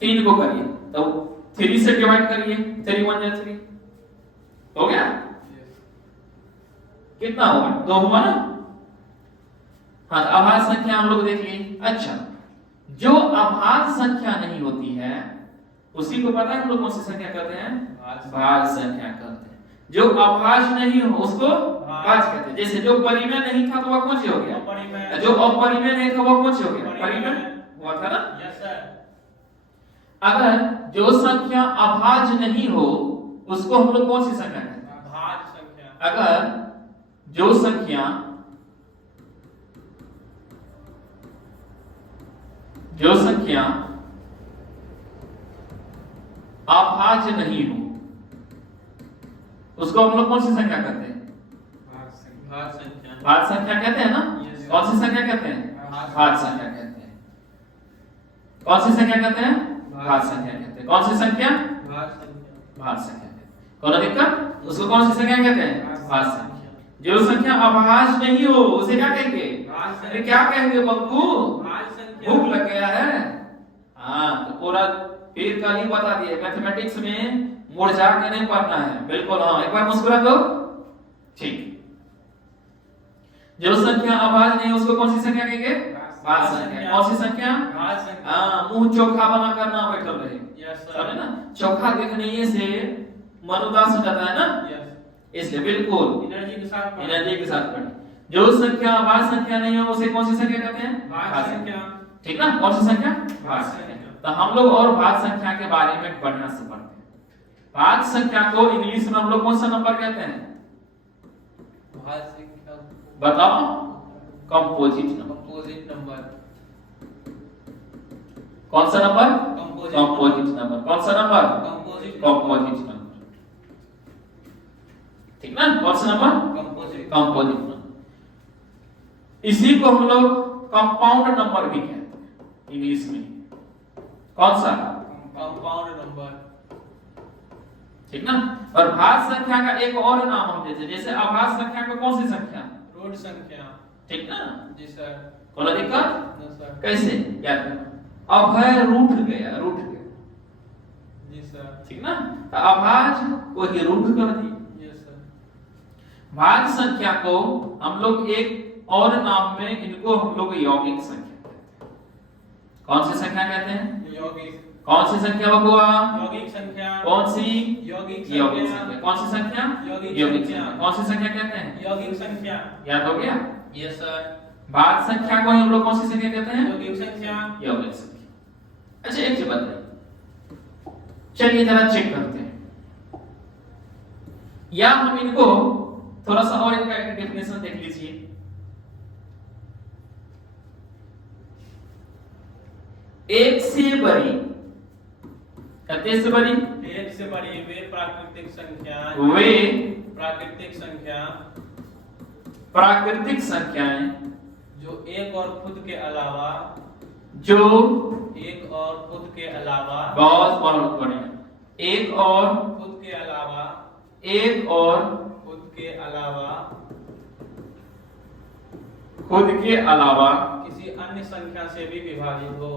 3 को करिए तो 3 से डिवाइड करिए, 3 1 जा 3 हो गया। कितना हुआ? 2 हुआ ना। हाँ तो अभाज्य संख्या हम लोग देख लिए। अच्छा जो अभाज्य संख्या नहीं होती है उसी को पता है हम लोग कौन सी संख्या कहते हैं? भाज्य संख्या कहते हैं। जो अभाज्य नहीं हो उसको भाज्य कहते हैं। जैसे जो परिमेय नहीं था तो वह कौन सी हो गया? जो अपरिमेय नहीं था वह कौन सी हो गया? परिमेय। हुआ था ना। Yes sir. अगर जो संख्या अभाज्य नहीं हो उसको हम लोग कौन सी संख्या कहते हैं? भाज्य संख्या। अगर जो संख्या अभाज्य नहीं हो उसको हम लोग कौन सी संख्या कहते हैं? भाज्य संख्या। भाज्य संख्या कहते हैं ना। Yes. कौन सी संख्या कहते हैं? भाज्य। भाज्य संख्या कहते हैं। कौन सी संख्या कहते हैं? भाज्य संख्या कहते हैं। कौन सी संख्या? भाज्य संख्या। भाज्य संख्या कहते हैं। कोई दिक्कत? उसको कौन सी संख्या कहते हैं? भाज्य संख्या। जो संख्या अभाज्य नहीं हो उसे क्या कहेंगे? अरे क्या कहेंगे बंकू? भाज्य संख्या। भूख लग गया है। हाँ तो पूरा फिर कल ही बता दिए, मैथमेटिक्स में मुरझा के नहीं पढ़ना है। बिल्कुल हाँ, एक बार मुस्कुरा दो। ठीक। जो संख्या अभाज्य नहीं उसको कौन सी संख्या कहेंगे? भाज्य संख्या। कौन सी संख्या? भाज्य संख्या। हाँ, मुंह चोखा बना कर ना बैठल रहे। Yes sir. समझे ना? चोखा देखने से मन उदास हो जाता है ना, यस। इसलिए बिल्कुल एनर्जी के साथ पढ़ें। एनर्जी के साथ पढ़ें। जो संख्या अभाज्य संख्या नहीं हो उसे कौन सी संख्या कहते हैं? भाज्य संख्या। ठीक ना? कौन सी संख्या? भाज्य संख्या। तो हम लोग और भाज्य संख्या के बारे में बढ़िया से पढ़ते हैं। भाज्य संख्या को इंग्लिश में हम लोग कौन सा नंबर कहते हैं? भाज्य संख्या बताओ। Composite number. Composite number. कौन सा नंबर? Composite number. कौन सा नंबर? Composite number. ठीक ना? कौन सा नंबर? Composite number. इसी को हम लोग कंपाउंड नंबर भी कहते हैं इंग्लिश में। कौन सा? Compound number. ठीक ना? और भाज्य संख्या का एक और नाम हम देते हैं, जैसे अभाज्य संख्या को कौन सी संख्या? रूट संख्या। ठीक ना? जी सर। कोई दिक्कत? No sir. कैसे? याद रखना। अभय रूठ गया। जी सर। ठीक ना? तो अभाज्य को ही रूठ कर दिया। Yes sir. भाज्य संख्या को हम लोग एक और नाम में इनको हम लोग यौगिक संख्या कहते हैं। कौन सी संख्या कहते हैं? यौगिक। कौन सी संख्या बबुआ? यौगिक संख्या। कौन सी? यौगिक संख्या। कौन सी संख्या? यौगिक संख्या। कौन सी संख्या कहते हैं? यौगिक संख्या। याद हो गया? Yes sir. भाज्य संख्या को हम लोग कौन सी संख्या कहते हैं? यौगिक संख्या। यौगिक संख्या। अच्छा एक चीज बताइए, चलिए जरा चेक करते हैं, या हम इनको थोड़ा सा और इनका एक डेफिनेशन देख लीजिए। एक से बड़ी, कितने से बड़ी? एक से बड़ी वे प्राकृतिक संख्याएं जो एक और खुद के अलावा बहुत बढ़िया, एक और खुद के अलावा किसी अन्य संख्या से भी विभाजित हो।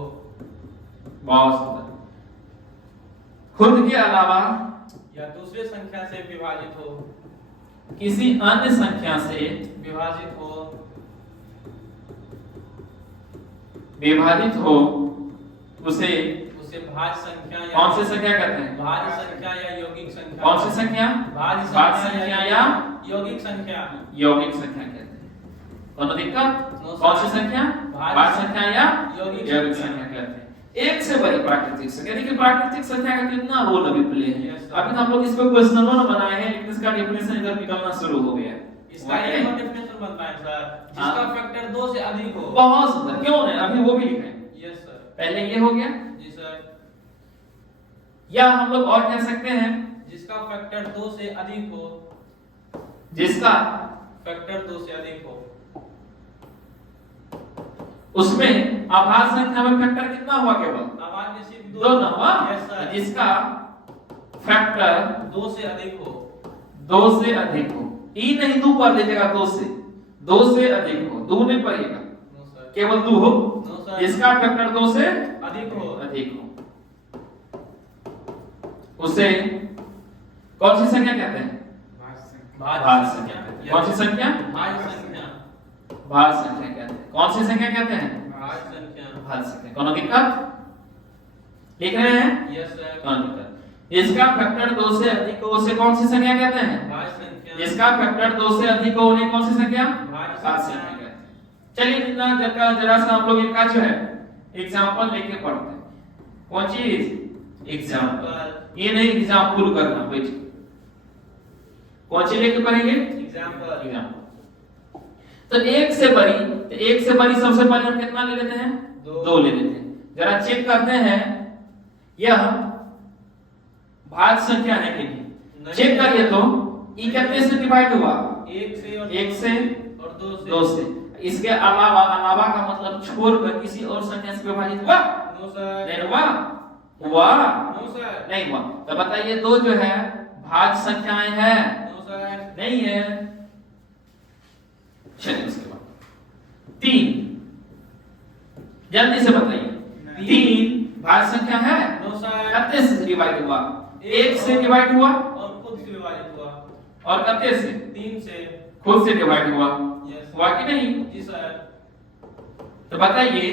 बहुत सुंदर। खुद के अलावा या दूसरे संख्या से विभाजित हो। किसी अन्य संख्या से विभाजित हो उसे भाज्य संख्या या कौन सी संख्या कहते हैं? भाज्य संख्या या यौगिक संख्या। कौन सी संख्या? भाज्य संख्या या यौगिक संख्या। यौगिक संख्या कहते हैं। कौन दिक्कत? कौन सी संख्या? भाज्य संख्या या यौगिक संख्या कहते हैं। एक से बड़ी प्राकृतिक संख्या। देखिए प्राकृतिक संख्या का कितना रोल अभी प्ले है। अभी तो हम लोग इस पे क्वेश्चन बनाए हैं, लेकिन इसका डेफिनेशन इधर निकलना शुरू हो गया है। इसका एक और डेफिनेशन बनता है सर, जिसका फैक्टर 2 से अधिक हो। बहुत सुंदर। क्यों नहीं, अभी वो भी लिखें। Yes sir. पहले ये हो गया। जी सर। या हम लोग और कह सकते हैं जिसका फैक्टर 2 से अधिक हो। जिसका फैक्टर 2 से अधिक हो। उसमें अभाज्य संख्या में फैक्टर कितना हुआ? केवल अभाज्य सिर्फ 2 ना हुआ। Yes sir. जिसका फैक्टर 2 से अधिक हो। 2 से अधिक हो। ई नहीं 2 पर लीजिएगा, 2 से अधिक हो। 2 नहीं पड़ेगा, नो सर। केवल 2 हो। No sir. जिसका फैक्टर 2 से अधिक हो। उसे कौन सी संख्या कहते हैं? भाज्य संख्या। कौन सी संख्या? भाज्य संख्या। भाज्य संख्या कहते हैं। कौन सी संख्या कहते हैं? भाज्य संख्या। भाज्य संख्या। कौन दिक्कत? लिख रहे हैं? Yes sir. कौन दिक्कत? जिसका फैक्टर 2 से अधिक हो उसे कौन सी संख्या कहते हैं? भाज्य संख्या। जिसका फैक्टर 2 से अधिक हो उन्हें कौन सी संख्या? भाज्य भाज्य संख्या संख्या कहते हैं। चलिए जरा सा हम लोग इनका जो है एग्जाम्पल लेके पढ़ते हैं। कौन चीज? एग्जाम्पल। ये नहीं एग्जाम्पल करना, बैठिए। कौन सी लेके पढ़ेंगे? एग्जाम्पल। एग्जाम्पल। तो एक से बड़ी सबसे पहले हम कितना ले लेते हैं? 2 ले लेते हैं। जरा चेक करते हैं यह भाज्य संख्या है कि नहीं। चेक करिए तो ये कितने से डिवाइड हुआ? 1 से और 2 से। इसके अलावा का मतलब छोड़कर किसी और संख्या से विभाजित हुआ? No sir. नहीं हुआ? हुआ? No sir. नहीं हुआ। तो बताइए 2 जो है भाज्य संख्याएं हैं? No sir. नहीं है। चलिए उसके बाद 3, जल्दी से बताइए। 3 भाज्य संख्या है? No sir. कितने से डिवाइड हुआ? 1 से डिवाइड हुआ और खुद से विभाजित हुआ। और कितने से? 3 से। खुद से डिवाइड हुआ। यस हुआ कि नहीं? जी सर। तो बताइए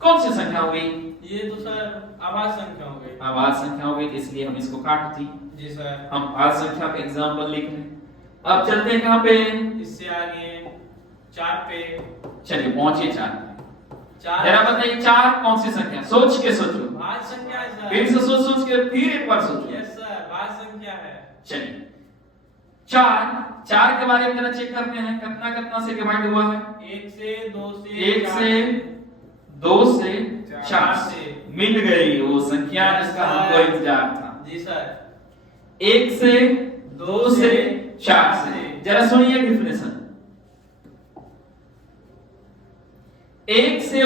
कौन सी संख्या हुई? ये तो सर आभाज्य संख्या हो गई। आभाज्य संख्या हो गई, इसलिए हम इसको काट दी। जी सर। हम भाज्य संख्या का एग्जांपल लिख रहे हैं। अब चलते हैं कहां पे? इससे आगे 4 पे। चलिए पहुंचे 4 पे। 4 जरा बताइए 4 कौन सी संख्या? सोच के सोचो। भाज्य संख्या है सर। फिर से सोच के फिर एक बार सोचो। यस सर भाज्य संख्या है। चलिए 4 के बारे में जरा चेक करते हैं कितना से डिवाइड हुआ है? 1 से 2 से 1 से 2 से 4 से मिल गई वो संख्या जिसका हमको इंतजार था। जी सर। 1 से 2 से 4 से। जरा सुनिए डिफिनेशन। 1 से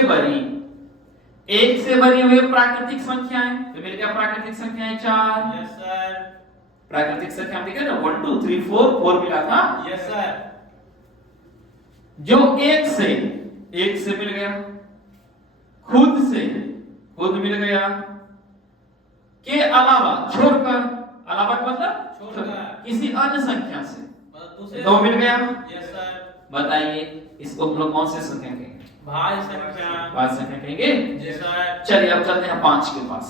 बड़ी वे प्राकृतिक संख्याएं। तो मिल गया प्राकृतिक संख्याएं 4। Yes sir. प्राकृतिक संख्या हम देखे ना 1 2 3 4 मिला था। Yes sir. जो 1 से मिल गया, खुद मिल गया के अलावा छोड़कर, अलावा का मतलब छोड़कर किसी अन्य संख्या से दूसरे 2 मिल गया। Yes sir. बताइए इसको हम लोग कौन सी संख्या कहेंगे? भाज्य संख्या। भाज्य संख्या कहेंगे। जी सर। चलिए अब चलते हैं 5 के पास।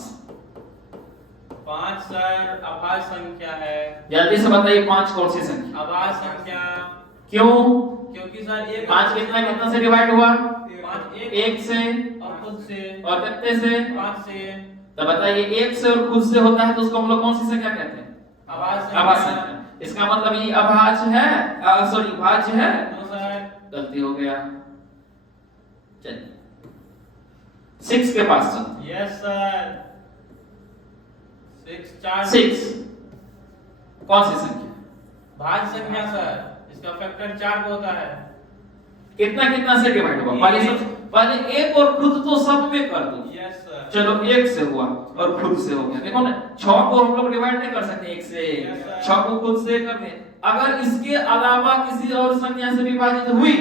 5 सर अभाज्य संख्या है। जल्दी से बताइए 5 कौन सी संख्या? अभाज्य संख्या। क्यों? क्योंकि सर एक 5 कितना से डिवाइड हुआ? 1 से और खुद से। और कितने से? 5 से। तो बताइए 1 से और खुद से होता है तो उसको हम लोग कौन सी संख्या कहते हैं? अभाज्य संख्या। इसका मतलब ये अभाज्य है, सॉरी भाज्य है। No sir. गलती हो गया। चलिए 6 के पास चलते हैं। Yes sir. 6 कौन सी संख्या? भाज्य संख्या सर। इसका फैक्टर 4 को होता है। कितना से डिवाइड हुआ? पहले 1 और खुद तो सब में कर दो। Yes sir. चलो 1 से हुआ और खुद से हो गया। देखो ना 6 को हम लोग डिवाइड नहीं कर सकते 1 से। 6 को खुद से कर दे। अगर इसके अलावा किसी और संख्या से विभाजित हुई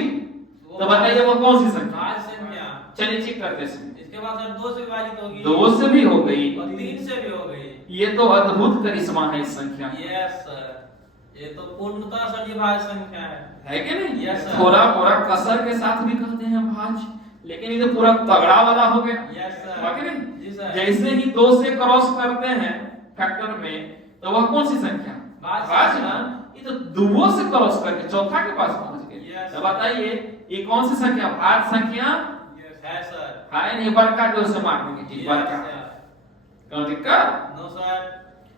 तो बताइए वो कौन सी संख्या? भाज्य संख्या। चलिए चेक करते हैं। इसके बाद सर 2 से विभाजित होगी। 2 से भी हो गई और 3 से भी हो गई। ये तो अद्भुत करिश्मा है इस संख्या। Yes sir. ये तो पूर्णतः सर ये भाज्य संख्या है कि नहीं? Yes sir. थोड़ा कसर के साथ भी कहते हैं भाज्य, लेकिन ये तो पूरा तगड़ा वाला हो गया। Yes sir. है कि नहीं? जी सर। जैसे ही 2 से क्रॉस करते हैं फैक्टर में तो वह कौन सी संख्या? भाज्य ना। ये तो 2 से क्रॉस करके चौथा के पास पहुंच गए। तो बताइए ये कौन सी संख्या? भाज्य संख्या है सर। है नहीं, बड़का 2 से मार देंगे। ठीक बड़का कौन दिक्कत? No sir.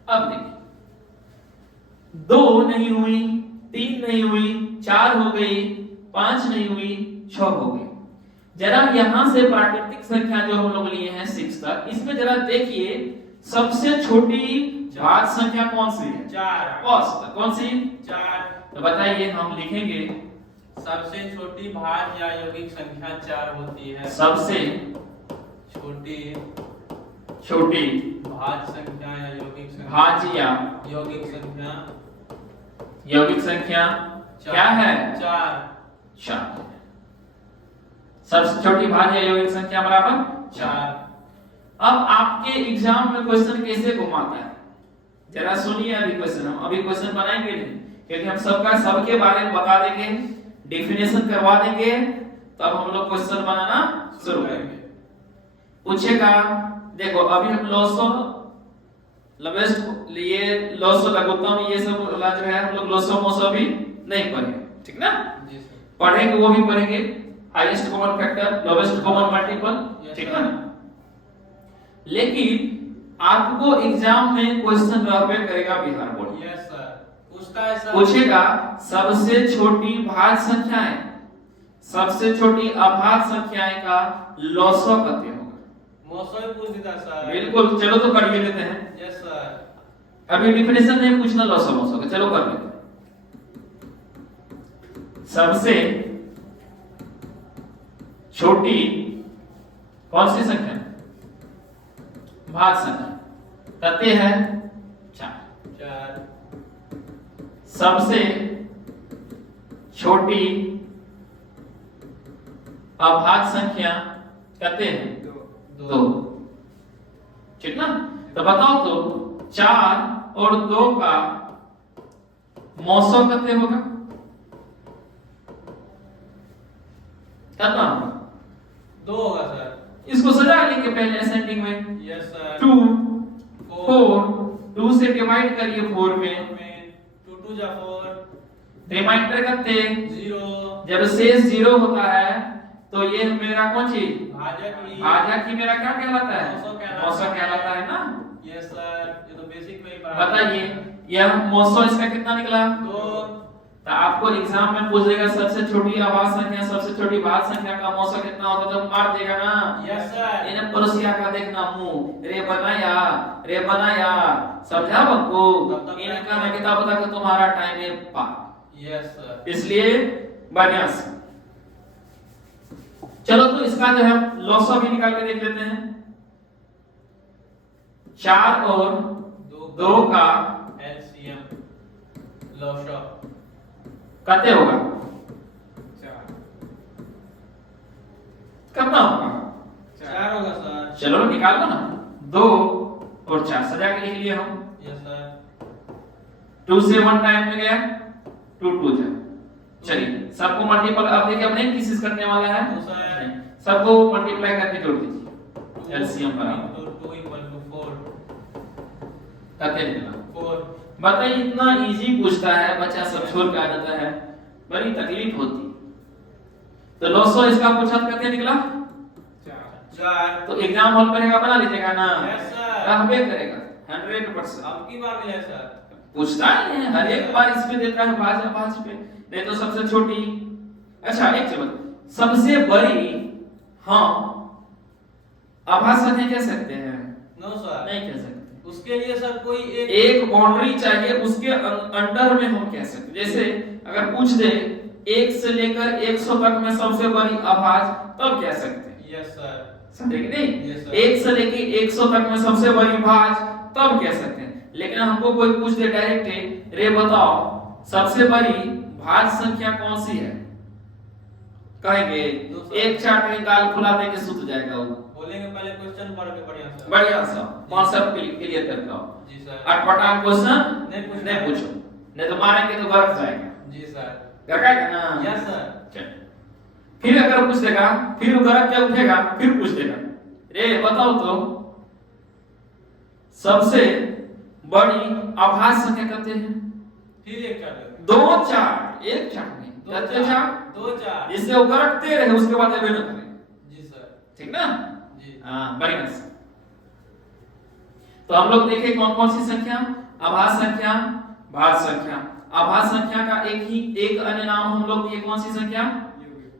अब देखिए 2 नहीं हुई, 3 नहीं हुई, 4 हो गई, 5 नहीं हुई, 6 हो गई। जरा यहां से प्राकृतिक संख्या जो हम लोग लिए हैं 6 तक, इसमें जरा देखिए सबसे छोटी भाज्य संख्या कौन सी है? 4। कौन सी? 4। तो बताइए हम लिखेंगे सबसे छोटी भाज्य या यौगिक संख्या 4 होती है। सबसे छोटी भाज्य संख्या या यौगिक संख्या। भाज्य या यौगिक संख्या क्या है? 4। सबसे छोटी भाज्य या यौगिक संख्या बराबर 4। अब आपके एग्जाम में क्वेश्चन कैसे घुमाता है जरा सुनिए। अभी क्वेश्चन बनाएंगे नहीं, क्योंकि हम सबके बारे में बता देंगे, डेफिनेशन करवा देंगे, तब हम लोग क्वेश्चन बनाना शुरू करेंगे। पूछेगा देखो अभी हम लोसो लवेस्ट लिए लोसो लघुत्तम ये सब जो है हम लोग लोसो मोसो भी नहीं पढ़े, ठीक ना? जी सर। पढ़ेंगे वो भी पढ़ेंगे। Highest common factor, lowest common multiple, ठीक ना। लेकिन आपको एग्जाम में क्वेश्चन रह करेगा बिहार बोर्ड। यस सर, पूछता है सर, पूछेगा सबसे छोटी भाज्य संख्याएं, सबसे छोटी अभाज्य संख्याएं का लॉसो कते होगा। मौसो ही पूछ देता सर। बिल्कुल, चलो तो कर ही लेते हैं। यस सर, अभी डिफिनेशन नहीं पूछना लॉसो मौसो का, चलो कर लेते हैं। सबसे छोटी कौन सी संख्या? भाज्य संख्या कते है? 4। सबसे छोटी अभाज्य संख्या कते हैं? 2, ठीक ना। तो बताओ तो 4 और 2 का मौसो कते होगा? कितना होगा? 2 होगा सर। इसको सजा लेंगे पहले असेंडिंग में। Yes sir. 2 4 2 से डिवाइड करिए 4 में 2 2 जा 4, रिमाइंडर करते 0। जब शेष 0 होता है तो ये मेरा कौन चीज? भाजक ही मेरा क्या कहलाता है? मौसो कहलाता है ना। यस सर, ये तो बेसिक में ही पढ़ा। बताइए यह मौसो इसका कितना निकला? 2। तो आपको एग्जाम में पूछ देगा सबसे छोटी अभाज्य संख्या, सबसे छोटी भाज्य संख्या का मौसो कितना होता है, तो मार देगा ना। Yes sir. इन्हें पड़ोसिया का देखना मुंह, रे बनाया समझा बक्को। इनका मैं किताब बता के तुम्हारा टाइम है पार। Yes sir. इसलिए बढ़िया से चलो, तो इसका जो है लॉसो भी निकाल के देख लेते हैं। 4 और 2 का एलसीएम लॉसो कते होगा? 4। कितना होगा? 4 होगा सर। चलो निकाल दो ना। 2 और 4 सजा के लिख लिए हम। Yes sir. 2 से 1 टाइम में गया, 2 2 जा। चलिए सबको मल्टीपल, अब देखिए अब नहीं किसी करने वाला है, सबको मल्टीप्लाई करके जोड़ दीजिए। एलसीएम बराबर 2 = 4। कते निकला? 4। बताइए इतना इजी पूछता है, बच्चा सब छोड़ के आ जाता है, बड़ी तकलीफ होती। तो लॉसो इसका पूछा कितने निकला? 4। तो एग्जाम हॉल पर बना लीजिएगा ना। यस सर, रहबे करेगा 100%। अब की बार मिला सर। पूछता है हर एक बार इस पे देता है, भाज पे नहीं तो सबसे छोटी। अच्छा एक चीज, सबसे बड़ी हम अभाज्य संख्या कह सकते हैं? नो सर, नहीं कह सकते। उसके लिए सर कोई एक बाउंड्री चाहिए, उसके अंडर में हम कह सकते। जैसे अगर पूछ दे 1 से लेकर 100 तक में सबसे बड़ी अभाज्य, तब कह सकते हैं। यस सर, समझे कि नहीं? Yes sir. 1 से लेकर 100 तक में सबसे बड़ी भाज्य, तब कह सकते हैं। लेकिन हमको कोई पूछ दे डायरेक्ट, रे बताओ सबसे बड़ी भाज्य संख्या कौन सी है, कहेंगे एक चार्ट में गाल फुला देके सुत जाएगा वो। बोलेंगे पहले क्वेश्चन पढ़ के बढ़िया सा कॉन्सेप्ट क्लियर करके आओ। जी सर। अटपटा क्वेश्चन नहीं पूछो, नहीं तो मारेंगे तो गलत जाएगा। जी सर। गड़काएगा ना? Yes sir. चल फिर अगर पूछ देगा, फिर गलत क्या उठेगा, फिर पूछ देगा रे बताओ तो सबसे बड़ी अभाज्य संख्या कितने हैं? फिर एक चार्ट 2 4 एक चार्ट नहीं, 2 4 जिससे वो गड़कते रहे उसके बाद ये ना करें। जी सर। ठीक ना? जी हाँ बढ़िया से। तो हम लोग देखें कौन कौन सी संख्या? अभाज्य संख्या, भाज्य संख्या। अभाज्य संख्या का एक अन्य नाम हम लोग दिए, कौन सी संख्या?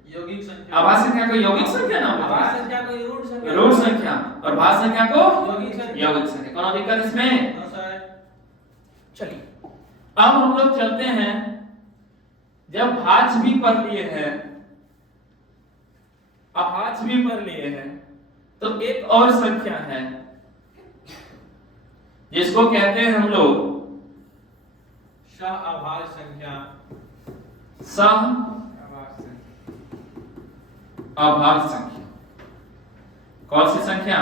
यौगिक संख्या। अभाज्य संख्या को यौगिक संख्या नाम होता अभाज्य है, संख्या को रूट संख्या। रूट संख्या, और भाज्य संख्या को यौगिक संख्या। यौगिक संख्या। कौन दिक्कत इसमें? No sir. चलिए अब हम लोग चलते हैं, जब भाज्य भी पढ़ लिए हैं, अभाज्य भी पढ़ लिए हैं, तो एक और संख्या है जिसको कहते हैं हम लोग सह अभाज्य संख्या। सह अभाज्य संख्या। कौन सी संख्या?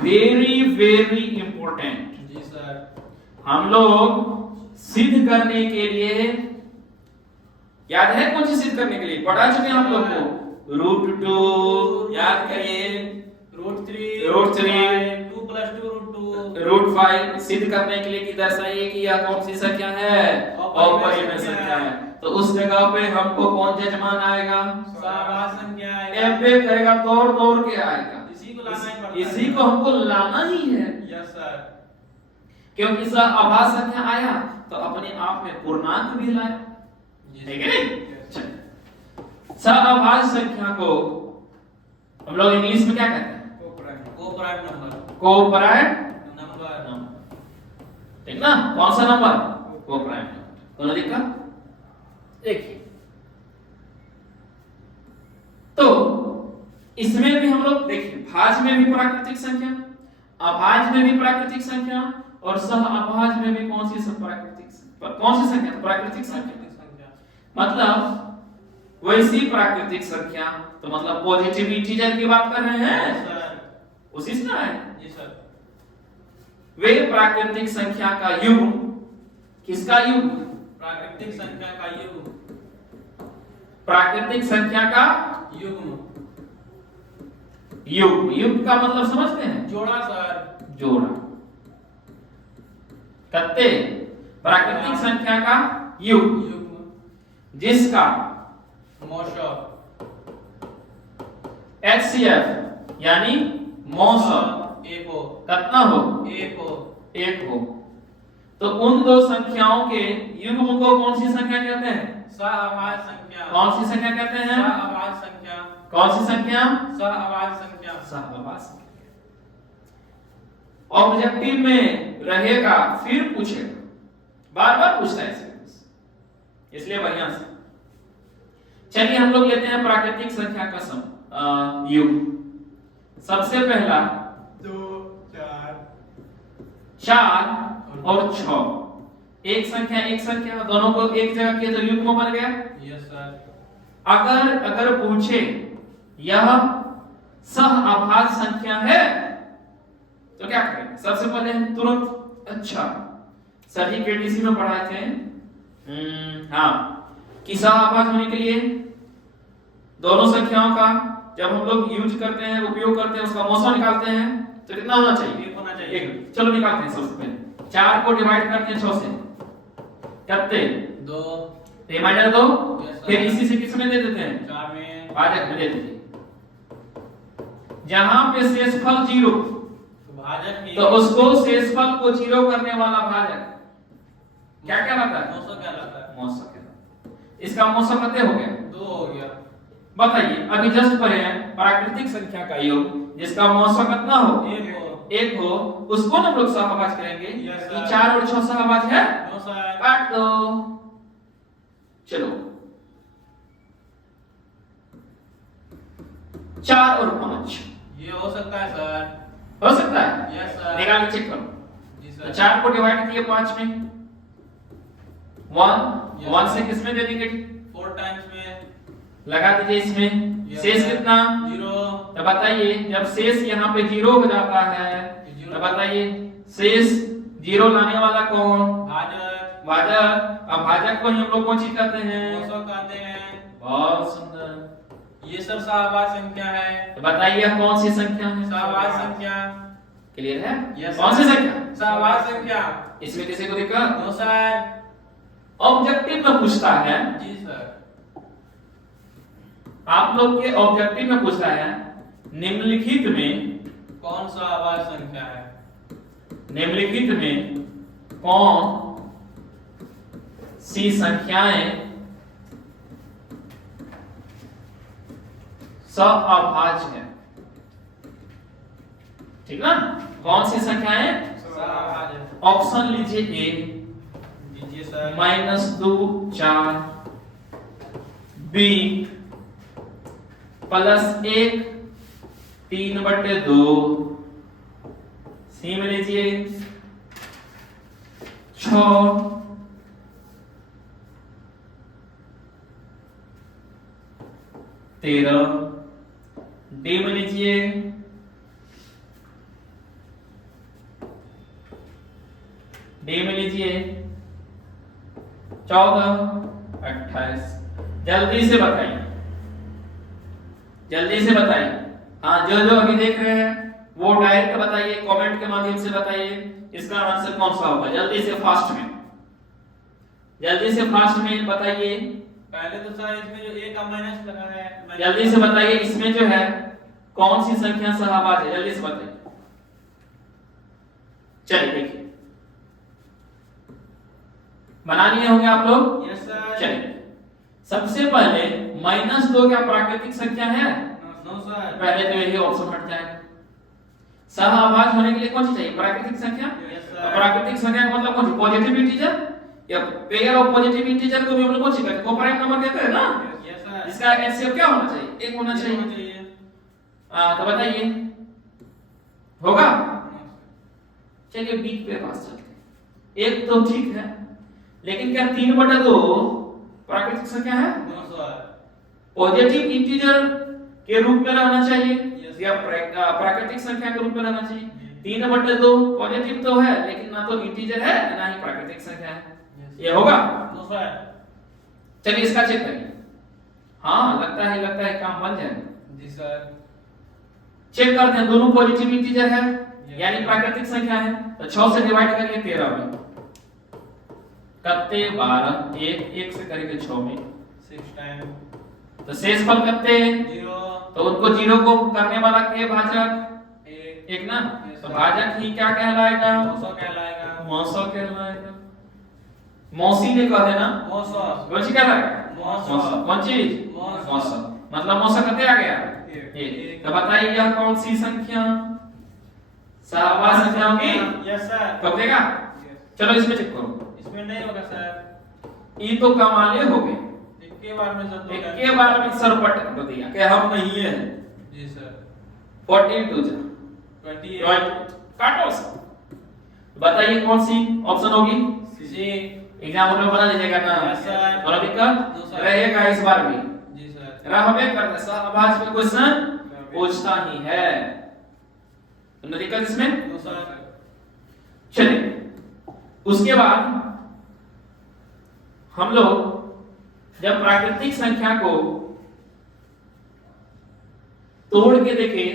Very very important. जी सर। हम लोग सिद्ध करने के लिए, याद है कौन सी सिद्ध करने के लिए पढ़ा चुके हैं हम लोग को? √2 याद करिए, √3 √3 2 + 2 √2 रूट 5 सिद्ध करने के लिए कि दर्शाइए कि यह कौन सी संख्या है, अपरिमेय संख्या है। तो उस जगह पे हमको कौन जजमान आएगा, सहभाज्य संख्या आएगा। एफ करेगा, तोड़ तोड़ के आएगा, इसी को लाना ही पड़ता है, इसी को हमको लाना ही है। Yes sir. क्योंकि सहभाज्य संख्या आया तो अपने आप में पूर्णांक भी लाया, ठीक है नहीं। सहभाज्य संख्या को हम लोग इंग्लिश में क्या कहते हैं, कोप्राइम नंबर, कोप्राइम नंबर, ठीक ना। कौन सा नंबर, कोप्राइम नंबर। कोई दिक्कत, देखिए तो इसमें भी हम लोग देखिए भाज्य में भी प्राकृतिक संख्या, अभाज्य में भी प्राकृतिक संख्या और सह अभाज्य में भी कौन सी संख्या, प्राकृतिक संख्या। मतलब वैसी प्राकृतिक संख्या, तो मतलब पॉजिटिव इंटीजर की बात कर रहे हैं सर। उसी से है जी सर। वे प्राकृतिक संख्या का युग्म, किसका युग्म, प्राकृतिक संख्या का युग्म, प्राकृतिक संख्या का युग्म, युग्म, युग्म का मतलब समझते हैं, जोड़ा सर, जोड़ा। कत्ते, प्राकृतिक संख्या का युग्म युग्म, जिसका मौशक, HCF यानी मौसम एक हो, कितना हो, एक हो, एक हो। तो उन दो संख्याओं के युग्म को कौन सी संख्या कहते हैं, सहअभाज्य संख्या। कौन सी संख्या कहते हैं, सहअभाज्य संख्या। कौन सी संख्या, सहअभाज्य संख्या। सहअभाज्य संख्या। ऑब्जेक्टिव में रहेगा फिर पूछेगा, बार बार पूछता है इसलिए बढ़िया से। चलिए हम लोग लेते हैं प्राकृतिक संख्या का युग्म। सबसे पहला 2, 4 और 6, एक संख्या दोनों को एक जगह किया तो युग्म बन गया। Yes sir. अगर पूछे यह सहअभाज्य संख्या है तो क्या करें, सबसे पहले हम तुरंत, अच्छा सर जी केटीसी में पढ़ाए थे हाँ कि सहअभाज्य होने के लिए दोनों संख्याओं का जब हम लोग यूज करते हैं, उपयोग करते हैं, उसका मौसा निकालते हैं तो कितना होना चाहिए, एक होना चाहिए। एक। चलो निकालते हैं सबसे पहले। 4 को डिवाइड करते हैं 6 से, कितने, 2, रिमाइंडर 2, Yes, sir. फिर इसी से किसमें दे देते हैं, 4 में, भाजक में दे दीजिए। जहां पे शेषफल 0 भाजक ही, तो उसको शेषफल को 0 करने वाला भाजक क्या कहलाता है, मौसक कहलाता है। मौसक कहलाता है। इसका मौसक कितने हो गया, 2 हो गया। बताइए। अभी जस्ट पढ़े हैं प्राकृतिक संख्या का योग जिसका मौसक कितना हो, 1 हो, 1 हो, उसको हम लोग सहअभाज्य करेंगे। Yes, sir. कि 4 और 6 सहअभाज्य है, नो सर। काट दो। चलो 4 और 5 ये हो सकता है सर। हो सकता है, यस सर। निकाल के चेक करो। जी तो सर। 4 को डिवाइड किए 5 में, 1 Yes, 1 sir. से किसमें दे देंगे, 4 टाइम्स में, लगा दीजिए इसमें। Yes, शेष sir. कितना, 0, तो बताइए जब शेष यहाँ पे 0 हो जाता है Zero. तो बताइए शेष 0 लाने वाला कौन, भाजक, भाजक। अब भाजक को ही हम लोग कौन चीज कहते हैं, मौसक कहते हैं। बहुत सुंदर। ये सर सहअभाज्य संख्या है। तो बताइए यह कौन सी संख्या है, सहअभाज्य संख्या। क्लियर है, Yes, कौन सी sir. संख्या, सहअभाज्य संख्या। इसमें किसी को दिक्कत, नो सर। ऑब्जेक्टिव में पूछता है, जी सर। आप लोग के ऑब्जेक्टिव में पूछता है निम्नलिखित में, कौन सा सहअभाज्य संख्या है, निम्नलिखित में कौन सी संख्याएं सहअभाज्य है, ठीक ना। कौन सी संख्याएं, सहअभाज्य। ऑप्शन लीजिए ए दीजिए सर। -2 4, बी +1 3/2, सी में लीजिए 6 13, डी में लीजिए 14 28। जल्दी से बताइए, जल्दी से बताइए। हाँ जो जो अभी देख रहे हैं वो डायरेक्ट बताइए, कमेंट के माध्यम से बताइए इसका आंसर कौन सा होगा। जल्दी से फास्ट में, जल्दी से फास्ट में बताइए। पहले तो सर इसमें जो a का माइनस लगा है, जल्दी से बताइए इसमें जो है कौन सी संख्या सहभाज्य है, जल्दी से बताइए। चलिए देखिए, बना लिए होंगे आप लोग। Yes sir. चलिए सबसे पहले -2 क्या प्राकृतिक संख्या है? No sir. पहले तो यही ऑप्शन हट जाएगा। सहभाज्य होने के लिए कौन सी चाहिए? प्राकृतिक संख्या। यस तो सर। प्राकृतिक संख्या का मतलब कौन सी? पॉजिटिव इंटीजर या पेयर ऑफ पॉजिटिव इंटीजर को भी हम लोग कौन सी कहते हैं? कोप्राइम नंबर कहते हैं ना। Yes sir. इसका एचसीएफ क्या होना चाहिए? 1 होना चाहिए। तो बताइए होगा? चलिए बी पे पास चलते हैं। 1 तो ठीक है, लेकिन क्या 3/2 प्राकृतिक संख्या है? No sir. पॉजिटिव इंटीजर के रूप में रहना चाहिए Yes. या प्राकृतिक संख्या के रूप में रहना चाहिए। 3/2 पॉजिटिव तो है, लेकिन ना तो इंटीजर है ना ही प्राकृतिक संख्या है। ये होगा? No sir. चलिए इसका चेक करिए। हाँ लगता है काम बन जाएगा। जी सर। चेक करते हैं, दोनों पॉजिटिव इंटीजर है Yes. यानी प्राकृतिक संख्या है। तो 6 से डिवाइड करिए 13 में, कितने 12, 1 से करेंगे 6 में, 6 टाइम तो शेषफल कितने? 0 तो उनको 0 को करने वाला के भाजक 1 एक ना। Yes, तो sir. भाजक ही क्या कहलाएगा? 200 कहलाएगा। मौसा कहलाएगा। मौसी ने कह देना 200 कौन सी कहलाएगा? मौसा। कौन चीज? मौसा। मौसा। मतलब मौसा कितने आ गया? एक। एक। तो बताइए यह कौन सी संख्या सहभाज्य संख्या होगी? Yes sir. कब देगा? Yes. चलो इसमें चेक करो। इसमें नहीं होगा सर। ये तो कमाले हो गए, एक के बार में सर एक के बार में सरपट कर दिया कि हम नहीं है। जी सर। 42 जा 28 काटो से। बताइए कौन सी ऑप्शन होगी? जी। एग्जाम्पल में बना लीजिएगा ना। Yes, sir. थोड़ा No, दिक्कत sir. रहेगा इस बार भी। जी सर। रहबे कर सहभाज्य में क्वेश्चन पूछता ही है, तो दिक्कत इसमें। No sir. चलिए उसके बाद हम लोग जब प्राकृतिक संख्या को तोड़ के देखें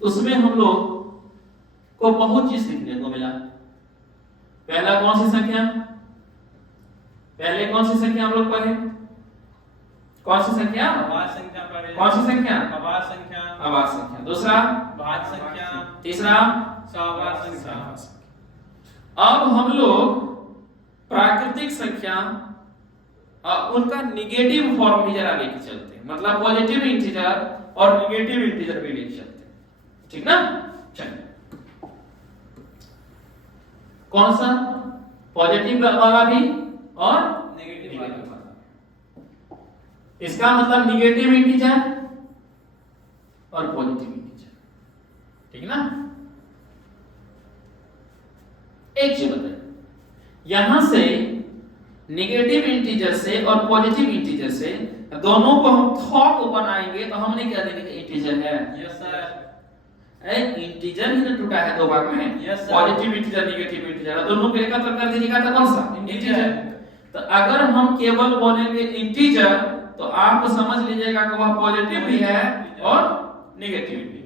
उसमें हम लोग को बहुत चीज सीखने को मिला। पहला कौन सी संख्या? पहले कौन सी संख्या हम लोग पढ़े? कौन सी संख्या? अभाज्य संख्या पढ़े। कौन सी संख्या? अभाज्य संख्या। अभाज्य संख्या। दूसरा भाज्य संख्या। तीसरा सहभाज्य संख्या। अब हम लोग प्राकृतिक संख्या उनका निगेटिव फॉर्म भी जरा लेके चलते हैं, मतलब पॉजिटिव इंटीजर और निगेटिव इंटीजर भी लेके चलते हैं, ठीक ना। चलिए कौन सा? पॉजिटिव वाला भी और नेगेटिव नेगेटिव वाला। इसका मतलब निगेटिव इंटीजर और पॉजिटिव इंटीजर, ठीक ना। एक चीज बताइए, यहां से नेगेटिव इंटीजर से और पॉजिटिव इंटीजर से दोनों को हम थॉक बनाएंगे तो हमने क्या देखेंगे? इंटीजर है। Yes sir. इंटीजर ही ना टूटा है दो भाग में। Yes, sir. Positive integer negative integer दोनों को एकत्र कर दीजिएगा तो कौन सा? इंटीजर। तो अगर हम केवल बोलेंगे इंटीजर तो आप समझ लीजिएगा कि वह पॉजिटिव भी है और नेगेटिव भी।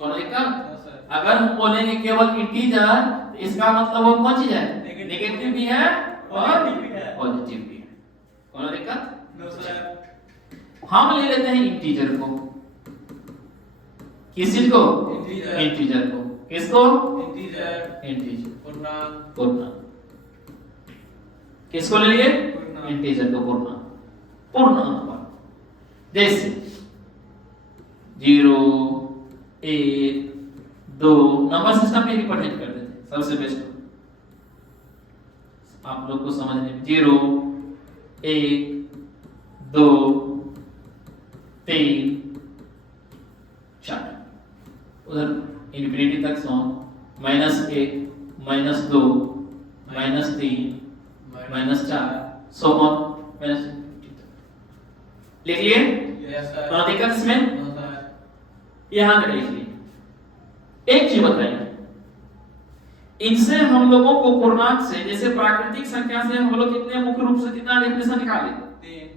कौन देखा? No sir. अगर हम बोलेंगे केवल इंटीजर तो इसका मतलब वो कौन चीज है? Negative। नेगेटिव भी है और Positive भी है। पॉजिटिव भी है। कौन दिक्कत? No sir. हम ले लेते हैं इंटीजर को। किस चीज को? इंटीजर। इंटीजर को। किसको? इंटीजर। इंटीजर। पूर्णांक। पूर्णांक। किसको ले लिए? पूर्णांक। इंटीजर को पूर्णांक। पूर्णांक पर जैसे 0 1 2 नंबर सिस्टम में रिप्रेजेंट कर देते हैं, सबसे बेस्ट आप लोग को समझने में। 0 1 2 3 4 उधर इंफिनिटी तक सॉ -1 -2 -3 -4 सो ऑन लिख लिए। Yes sir. तो दिक्कत इसमें नो सर। यहां तक लिख लिए। एक चीज बताइए, इनसे हम लोगों को पूर्णांक से, जैसे प्राकृतिक संख्या से हम लोग कितने मुख्य रूप से कितना डेफिनेशन निकाले? 3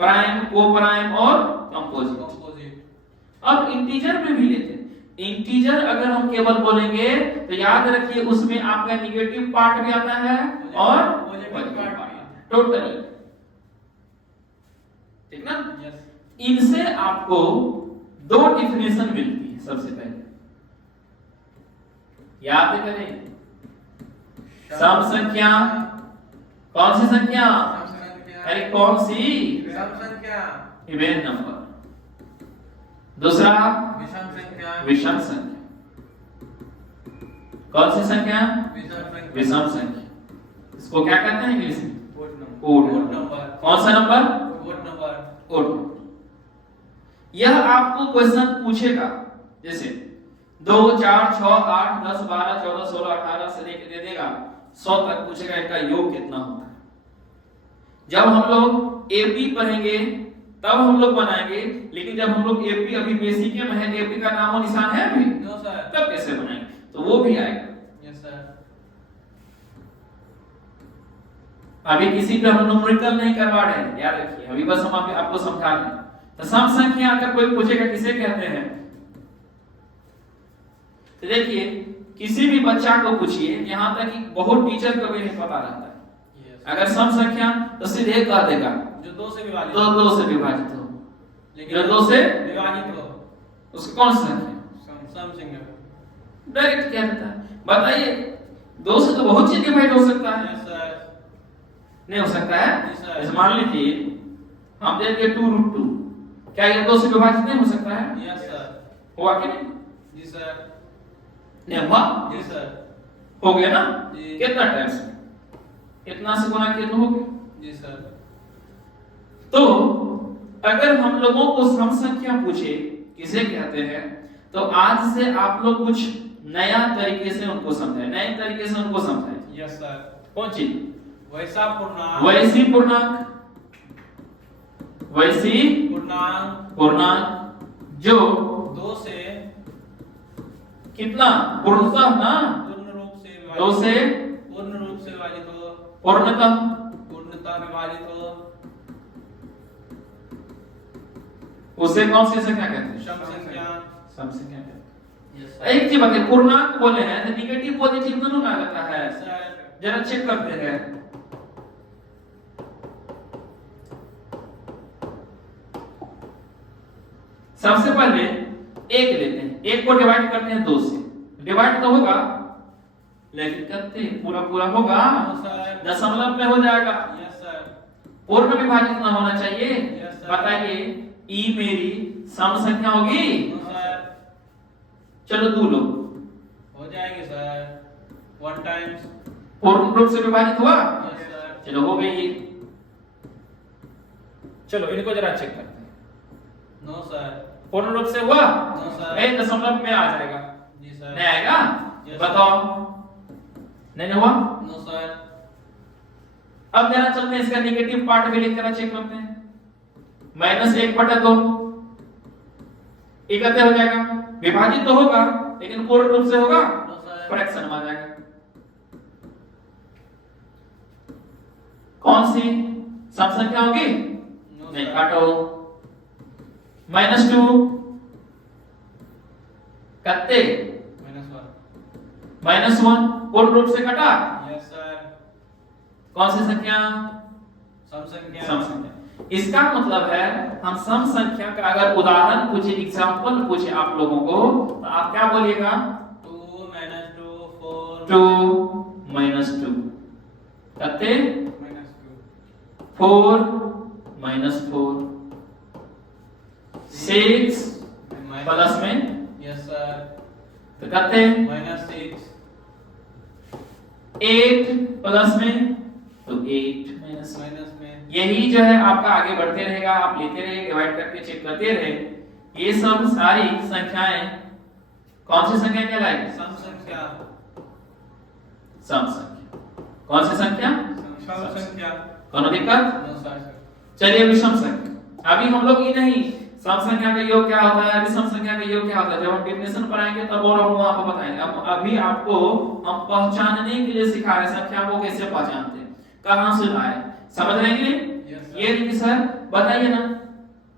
प्राइम, को प्राइम और कंपोजिट। कंपोजिट। अब इंटीजर में भी लेते हैं, इंटीजर अगर हम केवल बोलेंगे तो याद रखिए उसमें आपका निगेटिव पार्ट भी आता है और पॉजिटिव पार्ट भी, टोटली, ठीक ना। यस इनसे आपको दो डिफिनेशन मिलती है। सबसे पहले याद करें, सम संख्या, कौन सी संख्या, अरे कौन सी, सम संख्या, इवन नंबर। दूसरा विषम संख्या, विषम संख्या, कौन सी संख्या, विषम संख्या, विषम संख्या। इसको क्या कहते हैं इंग्लिश में, ओड ओड नंबर, कौन सा नंबर, ओड नंबर, ओड। यह आपको क्वेश्चन पूछेगा, जैसे 2 4 6 8 10 12 14 16 18 से लेकर दे देगा 100 तक पूछेगा इनका योग कितना होता है। जब हम लोग एपी पढ़ेंगे तब हम लोग बनाएंगे, लेकिन जब हम लोग एपी अभी बेसिक में है, एपी का नामो निशान है अभी, नो सर, तब कैसे बनाएंगे, तो वो भी आएगा। यस सर, अभी किसी पे हम न्यूमेरिकल नहीं करवा रहे हैं, याद रखिए, अभी बस हम आपको समझा रहे हैं। तो सम संख्या अगर कोई पूछेगा किसे कहते हैं, तो देखिए किसी भी बच्चा को पूछिए, यहाँ तक कि बहुत टीचर को भी नहीं पता रहता है। अगर सम संख्या तो सीधे कह देगा जो 2 से विभाजित तो 2 से विभाजित हो, लेकिन जो 2 से विभाजित हो, उसको कौन सा संख्या, सम संख्या, डायरेक्ट कह देता है। बताइए 2 से तो बहुत चीज डिवाइड हो सकता है, यस सर, नहीं हो सकता है। जी सर। जैसे मान लीजिए हम दे दिए 2√2, क्या ये 2 से विभाजित नहीं हो सकता है, यस सर, हुआ कि नहीं, जी सर, नहीं हुआ, जी सर, हो गया ना, जी। कितना टाइम्स, इतना से गुना किया तो हो गया। जी सर, तो अगर हम लोगों को सम संख्या पूछे किसे कहते हैं, तो आज से आप लोग कुछ नया तरीके से उनको समझाएं, नए तरीके से उनको समझाएं। यस सर, कौन चीज, वैसा पूर्णांक, वैसी पूर्णांक, वैसी पूर्णांक पूर्णांक जो 2 से कितना पूर्णतः ना, पूर्ण रूप से 2 से पूर्ण रूप से विभाजित हो, पूर्णतः, पूर्णतः विभाजित हो, उसे कौन सी संख्या कहते हैं, सम संख्या, सम संख्या कहते हैं। यस एक चीज बताइए, पूर्णांक बोले हैं तो निगेटिव पॉजिटिव दोनों में आ जाता है, सर, जरा चेक करते हैं। सबसे पहले एक लेते हैं, एक को डिवाइड करते हैं 2 से, डिवाइड तो होगा लेकिन करते पूरा पूरा होगा, नो सर, दशमलव में हो जाएगा, यस सर, पूर्ण विभाजित ना होना चाहिए। Yes sir. बताइए ई मेरी सम संख्या होगी, नो सर, चलो 2 लो, हो जाएंगे सर, 1 टाइम्स, पूर्ण रूप से विभाजित हुआ, यस सर, चलो हो गई। चलो इनको जरा चेक करते हैं, नो सर, पूर्ण रूप से हुआ, नो सर, एक दशमलव में आ जाएगा, जी सर, नहीं आएगा, Yes, बताओ, नहीं हुआ। नो सर, अब जरा चलते हैं इसका नेगेटिव पार्ट भी लिख कर चेक करते हैं, -1/2 इकट्ठे हो जाएगा, विभाजित तो होगा लेकिन पूर्ण रूप से होगा, नो सर, फ्रैक्शन में आ जाएगा। कौन सी सम संख्या होगी, नो नहीं सर, काटो, -2 कत्ते, -1 पूर्ण रूप से कटा, यस सर, कौन सी संख्या, सम संख्या, सम संख्या। इसका मतलब है हम सम संख्या का अगर उदाहरण पूछे, एग्जांपल पूछे आप लोगों को, तो आप क्या बोलिएगा, 2 -2 4 2 -2 कत्ते, -2 4 -4 6 प्लस में, यस सर, तो कत्ते, -6 8 प्लस में, तो 8 माइनस में। माइनस में, यही जो है आपका आगे बढ़ते रहेगा, आप लेते रहिए, डिवाइड करके चेक करते रहे। ये सब सारी संख्याएं कौन सी संख्या कहलाएगी, सम संख्या, सम संख्या। कौन सी संख्या, सम संख्या, कोनो दिक्कत, नो सर, चलिए विषम संख्या। अभी हम लोग ये नहीं सम संख्या का योग क्या होता है, विषम संख्या का योग क्या होता है, जब हम डेफिनेशन पढ़ाएंगे तब और हम आपको बताएंगे। अब अभी आपको हम पहचानने के लिए सिखा रहे हैं संख्या को कैसे पहचानते हैं, कहां से लाए, समझ रहे हैं कि नहीं? यस सर, ये नहीं सर बताइए ना,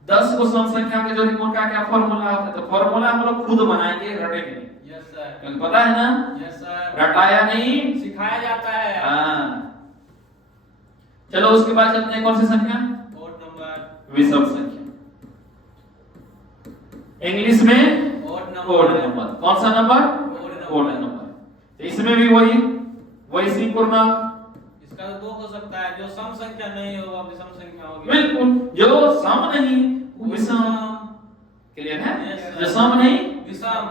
10 को सम संख्या के जोड़ेंगे उनका क्या फॉर्मूला होता है, तो फॉर्मूला हम लोग खुद बनाएंगे, रटेंगे नहीं। Yes sir. क्योंकि पता है ना, यस सर। रटाया नहीं, सिखाया जाता है। हाँ। चलो उसके बाद चलते हैं कौन सी संख्या, ओड नंबर, विषम संख्या, इंग्लिश में ओड ओड नंबर। नंबर। कौन सा नंबर, ओड नंबर। तो इसमें भी वही पूर्णांक, इसका तो 2 हो सकता है, जो सम संख्या नहीं होगा विषम संख्या होगी। बिल्कुल, जो सम नहीं वो विषम। क्लियर है, जो सम नहीं विषम,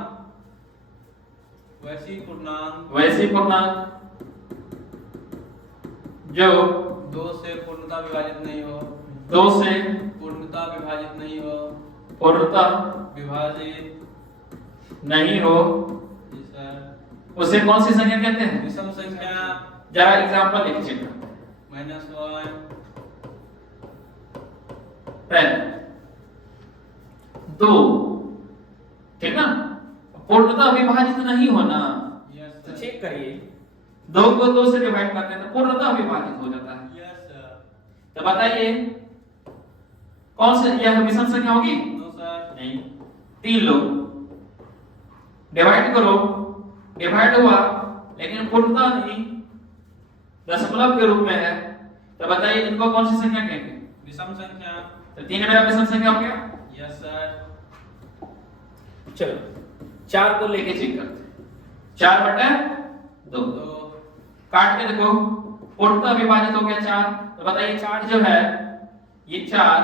वैसी पूर्णांक जो 2 से पूर्णता विभाजित नहीं हो, 2 से पूर्णता विभाजित नहीं हो, पूर्णता विभाजित नहीं हो, जी सर, उसे कौन सी संख्या कहते हैं, विषम संख्या। जरा एग्जांपल लिख चेक करते हैं। -1, पहले 2, ठीक ना, पूर्णता विभाजित नहीं होना, यस तो सर। चेक करिए 2 को 2 से डिवाइड करते हैं तो पूर्णता विभाजित हो जाता है। Yes sir. तो बताइए कौन सा, यह विषम संख्या होगी, नो सर। नहीं। 3 लो, डिवाइड करो, डिवाइड हुआ लेकिन पूर्णता नहीं, दशमलव के रूप में है, तो बताइए इनको कौन सी संख्या कहेंगे, विषम संख्या। तो 3 मेरा विषम संख्या हो गया। Yes sir. चलो 4 को लेके चेक करते हैं, 4/2, 2, काट के देखो, पूर्णता विभाजित हो गया 4, तो बताइए 4 जो है ये 4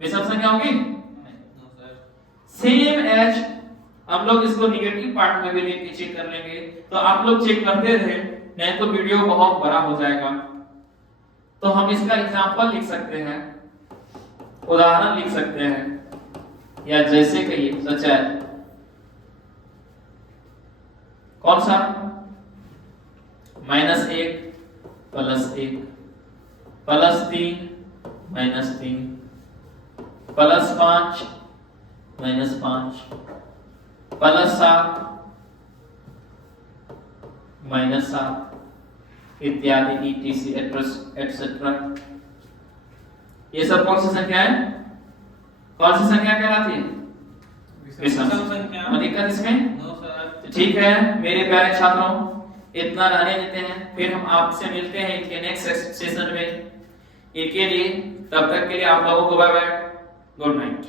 विषम संख्या होगी, नो सर। सेम एज हम लोग इसको निगेटिव पार्ट में भी लेके चेक कर लेंगे, तो आप लोग चेक करते रहे, नहीं तो वीडियो बहुत बड़ा हो जाएगा। तो हम इसका एग्जांपल लिख सकते हैं, उदाहरण लिख सकते हैं, या जैसे कहिए सच है, कौन सा, -1 +1 +3 -3 +5 -5 +7 -7 इत्यादि etc etc। ये सब कौन सी संख्या है, कौन सी संख्या कहलाती है, विषम संख्या। कोई दिक्कत इसमें, नो सर। तो ठीक है मेरे प्यारे छात्रों, इतना रहने देते हैं, फिर हम आपसे मिलते हैं इनके नेक्स्ट सेशन में। इनके लिए तब तक के लिए आप लोगों को बाय बाय, गुड नाइट।